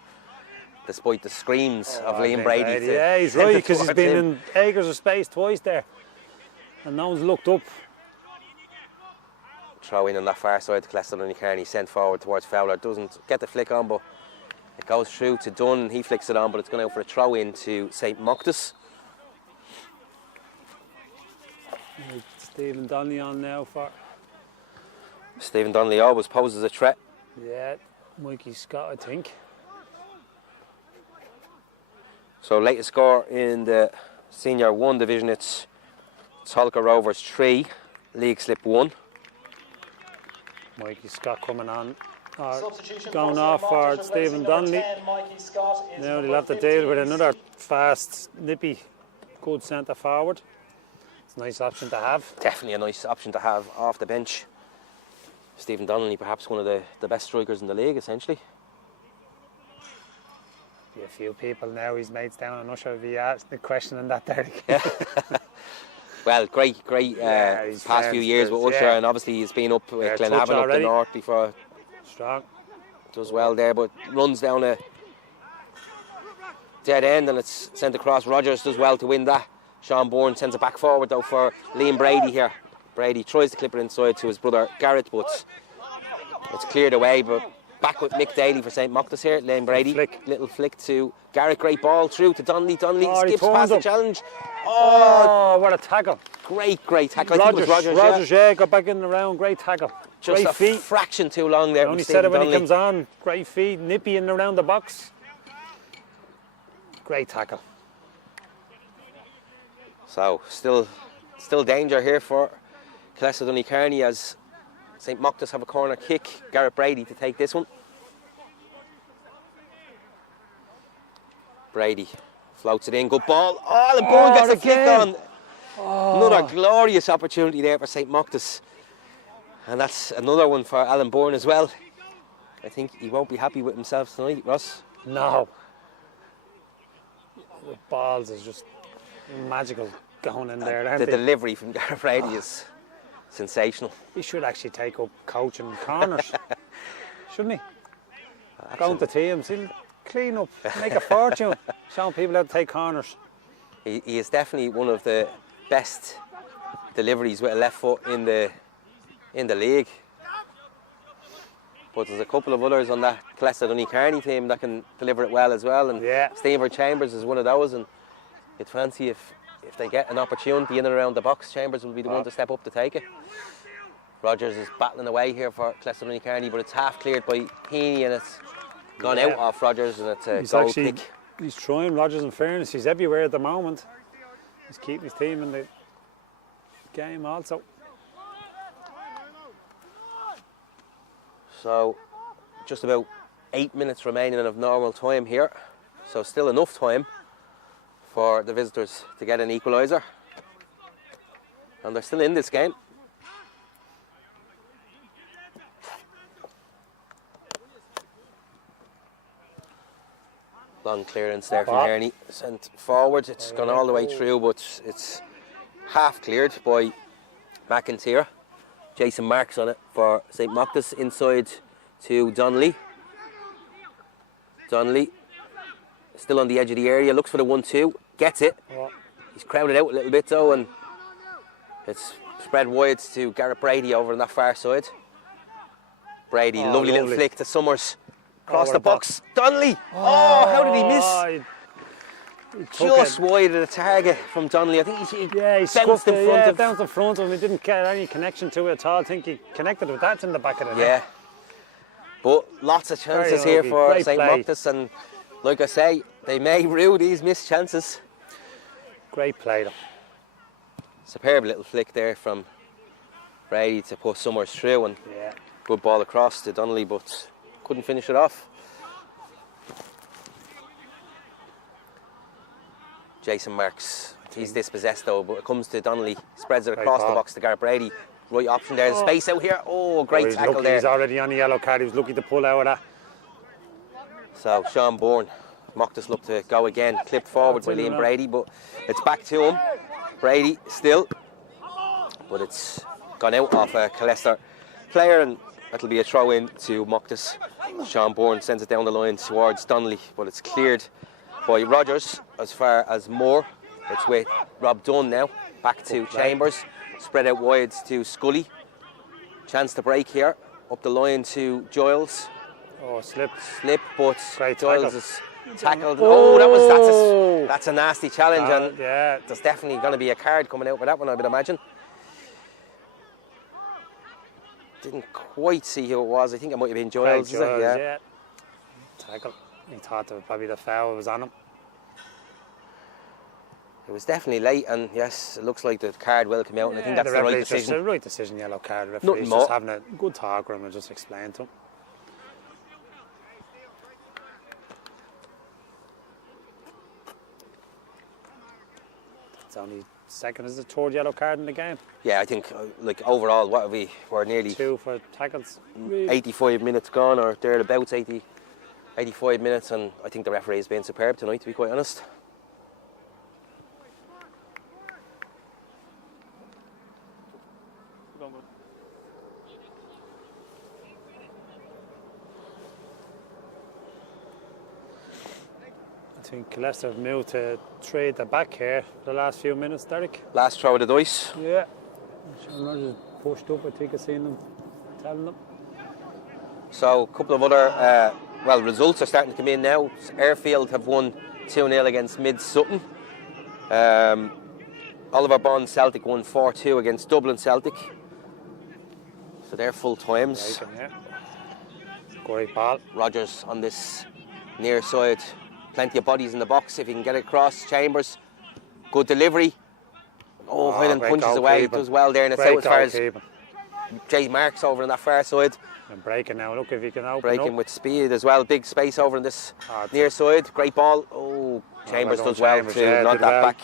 despite the screams of Liam Brady. Yeah, he's right, because he's been in acres of space twice there. And no one's looked up. Throw in on that far side to Killester Donnycarney, sent forward towards Fowler. Doesn't get the flick on, but it goes through to Dunn. He flicks it on, but it's going out for a throw in to St. Mochta's. Stephen Donnelly on now for... Stephen Donnelly always poses a threat. Yeah, Mikey Scott, I think. So latest score in the Senior 1 division, it's Tolka Rovers 3, League Slip 1. Mikey Scott coming on. Substitution Going off for Stephen Donnelly. Now they'll have to deal with another fast, nippy, good centre forward. It's a nice option to have. Definitely a nice option to have off the bench. Stephen Donnelly, perhaps one of the best strikers in the league, essentially. Be a few people now, his mates down in Usher, if he asked the question on that, Derek. Well, great past few years with Usher, and obviously he's been up with Glenavon up the north before. Strong. Does well there, but runs down a dead end and it's sent across. Rogers does well to win that. Sean Bourne sends it back forward though for Liam Brady here. Brady tries to clip it inside to his brother Garrett, but it's cleared away. But back with Mick Daly for St. Mochta's here. Liam Brady, little flick to Garrett. Great ball through to Donnelly. Donnelly skips past the challenge. Oh, what a tackle! Great tackle. Rogers, yeah, got back in the round. Great tackle. Just great a feet. fraction too long there. I only said it when he comes on. Great feet, nippy in around the box. Great tackle. So still danger here for Killester Donnycarney as St. Mochta's have a corner kick. Garrett Brady to take this one. Brady floats it in, good ball. Oh, Alan Bourne gets the flick on. Another glorious opportunity there for St. Mochta's. And that's another one for Alan Bourne as well. I think he won't be happy with himself tonight, Ross. No. The balls is just magical going in there, aren't The they? delivery from Garrett Brady is sensational. He should actually take up coaching corners, shouldn't he? Going to teams, he'll clean up, make a fortune, showing people how to take corners. He is definitely one of the best deliveries with a left foot in the league. But there's a couple of others on that Killester Donnycarney team that can deliver it well as well. And Stephen Chambers is one of those. And you'd fancy if they get an opportunity in and around the box, Chambers will be the one to step up to take it. Rogers is battling away here for Killester Donnycarney, but it's half cleared by Heaney and it's gone out off Rogers, and it's a goal kick. He's trying, Rogers, in fairness. He's everywhere at the moment. He's keeping his team in the game also. So just about 8 minutes remaining of normal time here. So still enough time for the visitors to get an equaliser. And they're still in this game. Long clearance there from Hearney, sent forward. It's gone all the way through, but it's half cleared by McIntyre. Jason Marks on it for St. Mochta's, inside to Donnelly. Donnelly still on the edge of the area, looks for the 1-2, gets it. He's crowded out a little bit though, and it's spread wide to Garrett Brady over on that far side. Brady, lovely little flick to Summers. Across the box, Donnelly! Oh, how did he miss? Just wide of the target from Donnelly. I think he bounced in front of... bounced in front of him. He didn't get any connection to it at all. I think he connected with that in the back of the net. Yeah. But lots of chances here for St. Mochta's, and like I say, they may rue these missed chances. Great play though. Superb little flick there from Brady to put Summers through, and good ball across to Donnelly, but couldn't finish it off. Jason Marks, he's dispossessed though, but it comes to Donnelly, spreads it across the box to Garrett Brady. Right option there, space out here. Oh, great tackle there. He's already on the yellow card, he was lucky to pull out of that. So Sean Bourne, Mochta's look to go again, clipped forward by Liam Brady, but it's back to him. Brady still, but it's gone out off a Killester player, and That'll be a throw in to Mochta. Sean Bourne sends it down the line towards Donnelly, but it's cleared by Rogers as far as Moore. It's with Rob Dunn now. Back to Chambers. Spread out wide to Scully. Chance to break here. Up the line to Giles. Oh, slip, but great Giles tackle. is tackled. That's a nasty challenge, and yeah, there's definitely going to be a card coming out with that one, I would imagine. Didn't quite see who it was. I think it might have been Giles. Yeah. Tackle. He thought that probably the foul was on him. It was definitely late, and yes, it looks like the card will come out, and I think that's the right decision. The right decision, yellow card. Nothing Referee's more. just having a good talk with him and just explain to him. It's only second is the third yellow card in the game. Yeah, I think like overall, what have we? We're nearly 2 for tackles. 85 minutes gone, or thereabouts, 85 minutes, and I think the referee has been superb tonight, to be quite honest. I think Killester have moved to trade the back here for the last few minutes, Derek. Last throw of the dice. Yeah. Sean Rogers pushed up, I think I've seen them telling them. So a couple of other results are starting to come in now. Airfield have won 2-0 against Mid Sutton. Oliver Bond Celtic won 4-2 against Dublin Celtic. So they're full times. Great ball. Rogers on this near side. Plenty of bodies in the box if he can get it across. Chambers, good delivery. Whelan punches away, does well there, and it's out as far as Jay Marks over on that far side. And breaking now, look if he can open breaking up. With speed as well, big space over on this near side. Great ball. Chambers does well to nod that back.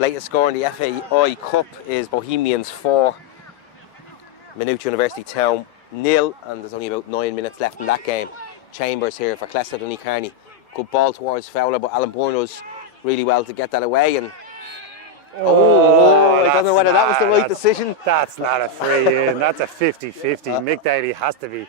Latest score in the FAI Cup is Bohemians 4, Maynooth University Town 0, and there's only about 9 minutes left in that game. Chambers here for Killester Donnycarney. Good ball towards Fowler, but Alan Bourne does really well to get that away. And I don't know whether that was the right decision. That's not a free in. That's a 50-50. Mick Daly has to be.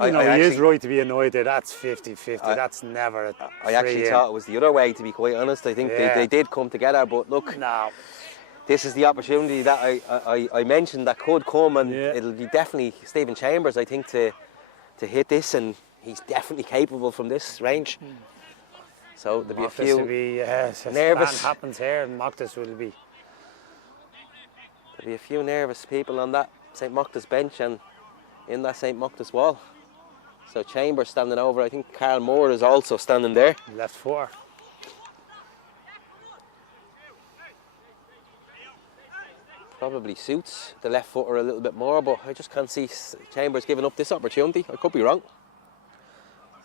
He is right to be annoyed there. That's 50-50. That's never a free I actually thought it was the other way, to be quite honest. I think they did come together, but look. No. This is the opportunity that I mentioned that could come, and it'll be definitely Stephen Chambers, I think, to hit this, and he's definitely capable from this range. So there'll be a few nervous. Happens here, and Mochta will be. There'll be a few nervous people on that St. Mochta's bench and in that St. Mochta's wall. So Chambers standing over. I think Carl Moore is also standing there. Left 4. Probably suits the left footer a little bit more, but I just can't see Chambers giving up this opportunity. I could be wrong.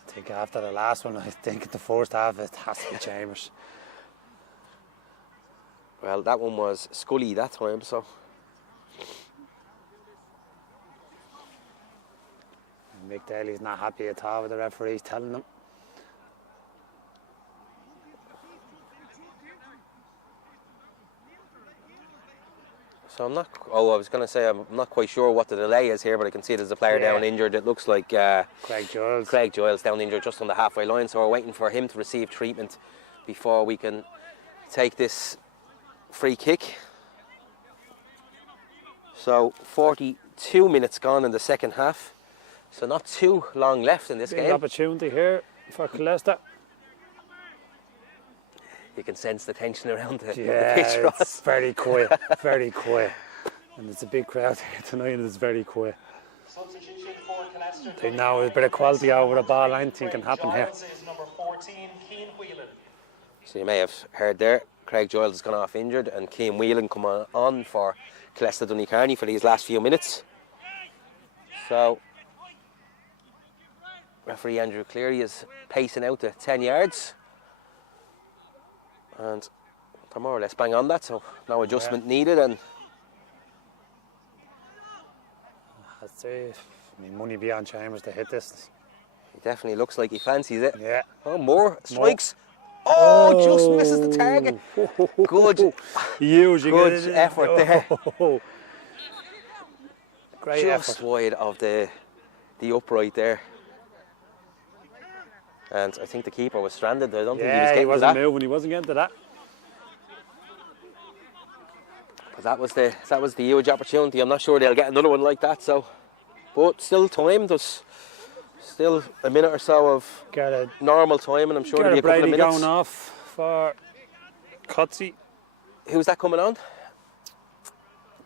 I think after the last one, I think the first half it has to be Chambers. Well, that one was Scully that time, so. Mick Daly's not happy at all with the referees telling them. So I'm not. I was going to say I'm not quite sure what the delay is here, but I can see there's a player down injured. It looks like Craig Giles. Craig Giles down injured just on the halfway line. So we're waiting for him to receive treatment before we can take this free kick. So 42 minutes gone in the second half. So not too long left in this Big game. Opportunity here for Killester. You can sense the tension around the pitch. It's very quiet, very quiet. And it's a big crowd here tonight and it's very quiet. They know a bit of quality over the ball, anything can happen here. So you may have heard there, Craig Giles has gone off injured and Cian Whelan come on for Killester Donnycarney for these last few minutes. So referee Andrew Cleary is pacing out to 10 yards. And they're more or less bang on that, so no adjustment needed. And I'd say, money be on Chambers to hit this. he definitely looks like he fancies it. Yeah. Oh, Moore strikes. Just misses the target. Good. Huge. Good effort there. Great just effort. wide of the upright there. And I think the keeper was stranded. I don't think he was Yeah, getting he wasn't to that. moving. He wasn't getting to that. But that was the huge opportunity. I'm not sure they'll get another one like that. So, but still time. There's still a minute or so of Got a normal time, and I'm sure there'll be a couple of Brady minutes. going off for Cotsey. Who's that coming on?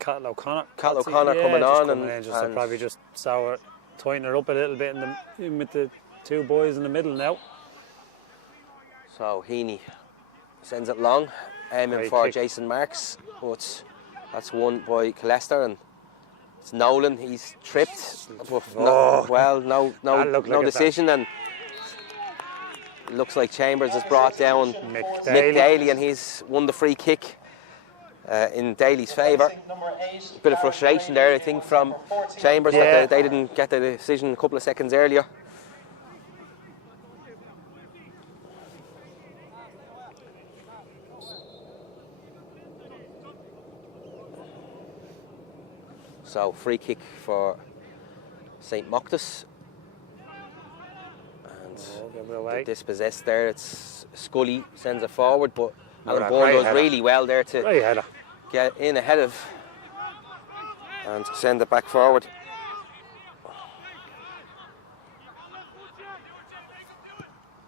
Cal O'Connor. Cal Cotsey, O'Connor yeah, coming just on coming and- in just to and- probably just tighten her up a little bit in with the two boys in the middle now. So Heaney sends it long, aiming Great for kick. Jason Marks, but that's won by Killester, and it's Nolan. He's tripped. But no That looked like a decision, and it looks like Chambers has brought down Mick Mick Daly, and he's won the free kick in Daly's favour. Number 8, Bit of frustration there, I think, from Chambers Yeah. that they didn't get the decision a couple of seconds earlier. So free kick for St. Mochta's. And Give it away. dispossessed there. It's Scully sends it forward, but Alan a Bourne great does header. really well there to Great header. get in ahead of and send it back forward.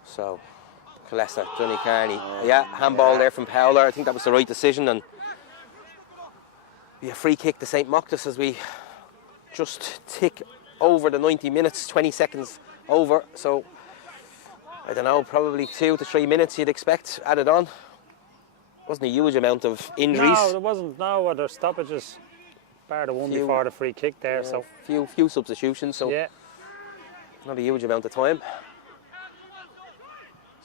So, Killester, Donnycarney. Yeah, handball there from Powler. I think that was the right decision, and be a free kick to St. Mochta's as we just tick over the 90 minutes, 20 seconds over. So, I don't know, probably 2 to 3 minutes you'd expect added on. Wasn't a huge amount of injuries. No, there wasn't no other stoppages. Bar the one Few- before the free kick there, so few substitutions, so yeah, not a huge amount of time.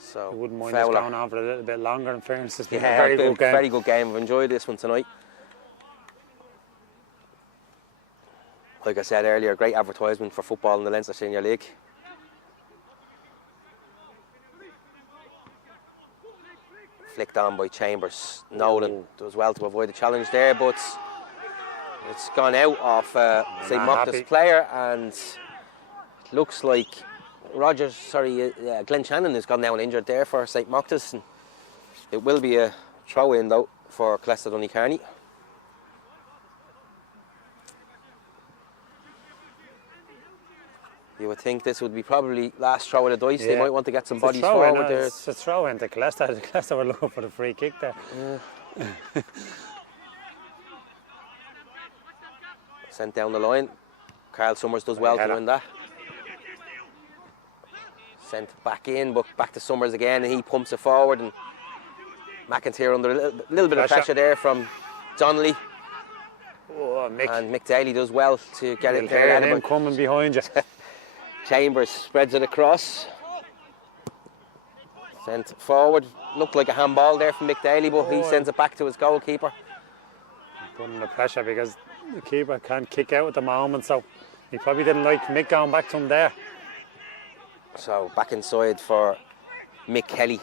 So I wouldn't mind us Fowler. going on for a little bit longer. In fairness, it's been Yeah, a very good game. Very good game. I've enjoyed this one tonight. Like I said earlier, great advertisement for football in the Leinster Senior League. Flicked on by Chambers. Nolan does well to avoid the challenge there, but it's gone out of St. Not Mochta's happy. player, and it looks like Glenn Shannon has gone down injured there for St. Mochta's. And it will be a throw in though for Killester Donnycarney. You would think this would be probably last throw of the dice. They Yeah. might want to get some It's a bodies throw in, forward there. It's a throw into Killester. Killester were looking for the free kick there. Sent down the line. Carl Summers does well to header. win that. Sent back in, but back to Summers again, and he pumps it forward. And McIntyre under a little bit of Pressure. pressure there from Donnelly. Oh, Mick. And Mick Daly does well to get You it can there. hear ahead of him him. coming behind you. Chambers spreads it across. Sent forward. Looked like a handball there from Mick Daly, but he Oh, sends it back to his goalkeeper. Putting the pressure because the keeper can't kick out at the moment, so he probably didn't like Mick going back to him there. So back inside for Mick Kelly.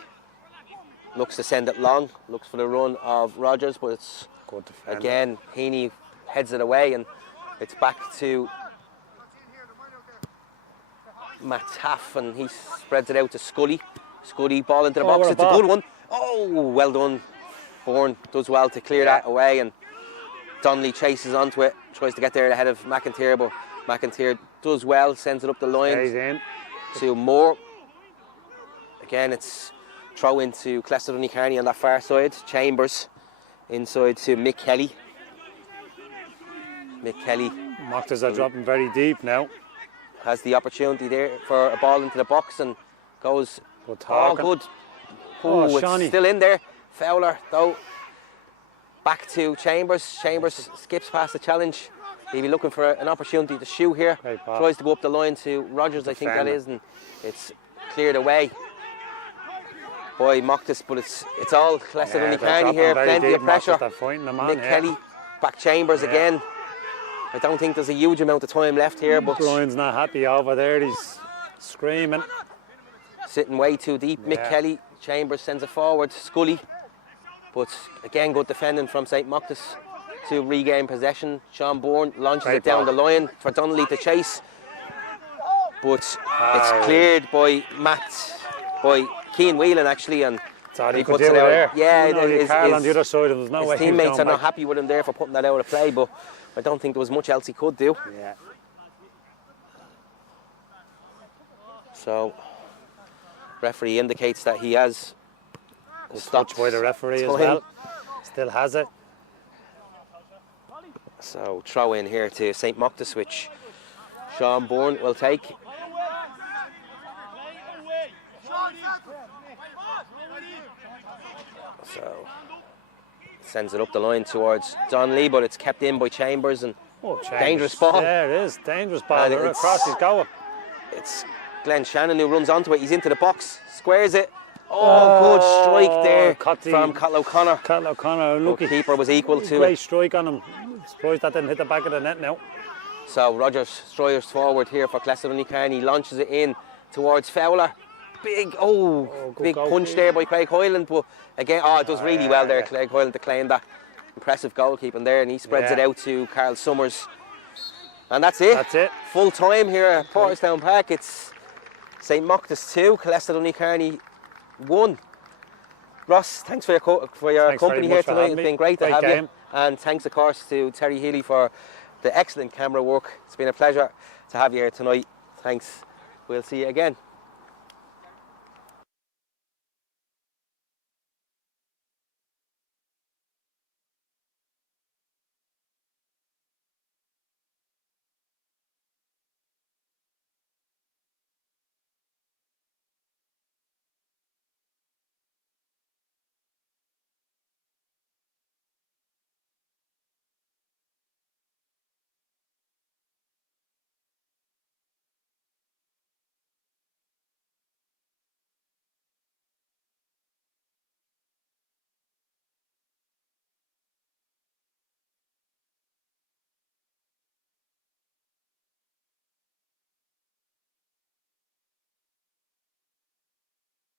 Looks to send it long. Looks for the run of Rogers, but it's Good defender. again Heaney heads it away, and it's back to Matt Taff, and he spreads it out to Scully. Scully ball into the Oh, box. what a It's a ball. good one. Oh, well done. Bourne does well to clear Yeah. that away, and Donnelly chases onto it, tries to get there ahead of McIntyre, but McIntyre does well, sends it up the line Stays in. to Moore. Again, it's throw into Killester Donnycarney on that far side. Chambers inside to Mick Kelly. Mick Kelly Mochtas are dropping very deep now. has the opportunity there for a ball into the box and goes. Good Oh, talking. good. Oh, It's Shawnee. still in there. Fowler, though. Back to Chambers. Chambers skips past the challenge. He'll be looking for an opportunity to shoot here. Great ball. Tries to go up the line to Rogers, I think that Defender. is, and it's cleared away by Mochtas, but it's all Killester Yeah, they're Donnycarney dropping here. very Plenty deep. of pressure. Mochtas, they're fighting them on, Mick yeah. Kelly, back Chambers Yeah. again. I don't think there's a huge amount of time left here, but Brian's not happy over there. He's screaming. sitting way too deep. Mick Yeah. Kelly, Chambers sends it forward. Scully, but again, good defending from St. Mochtas. to regain possession. Sean Bourne launches Great it down ball. the line for Donnelly to chase. But it's cleared by Keane Whelan actually, and Thought he he could puts do it it out. there. Yeah, You know, Carl on the other side, there was no his way he was teammates going are not back. happy with him there for putting that out of play, but I don't think there was much else he could do. Yeah. So, referee indicates that he has stopped Touch by the referee as time. well. Still has it. So, throw in here to St. Mochta, which Sean Bourne will take. So, sends it up the line towards Donnelly, but it's kept in by Chambers, and Oh, dangerous ball. Yeah, it is. Dangerous ball. And They're it's- across his goal. It's Glenn Shannon who runs onto it. He's into the box, squares it. Oh, good strike there caught the- from Cal O'Connor. Carl O'Connor, The lucky. keeper was equal to Great it. strike on him. Surprised that didn't hit the back of the net now. So Rogers Stroyers forward here for Killester Donnycarney. Launches it in towards Fowler. Big, good big goal punch kick. there by Craig Hoyland. But again, it does really well there, yeah. Craig Hoyland, to claim that impressive goalkeeping there. And he spreads it Yeah. out to Carl Summers. And that's it. That's it. Full time here at Porterstown Park. It's St. Mochta's 2, Killester Donnycarney 1. Ross, thanks for your Thanks company very here much for tonight. having It's me. been great to Great have you. game. And thanks, of course, to Terry Healy for the excellent camera work. It's been a pleasure to have you here tonight. Thanks. We'll see you again.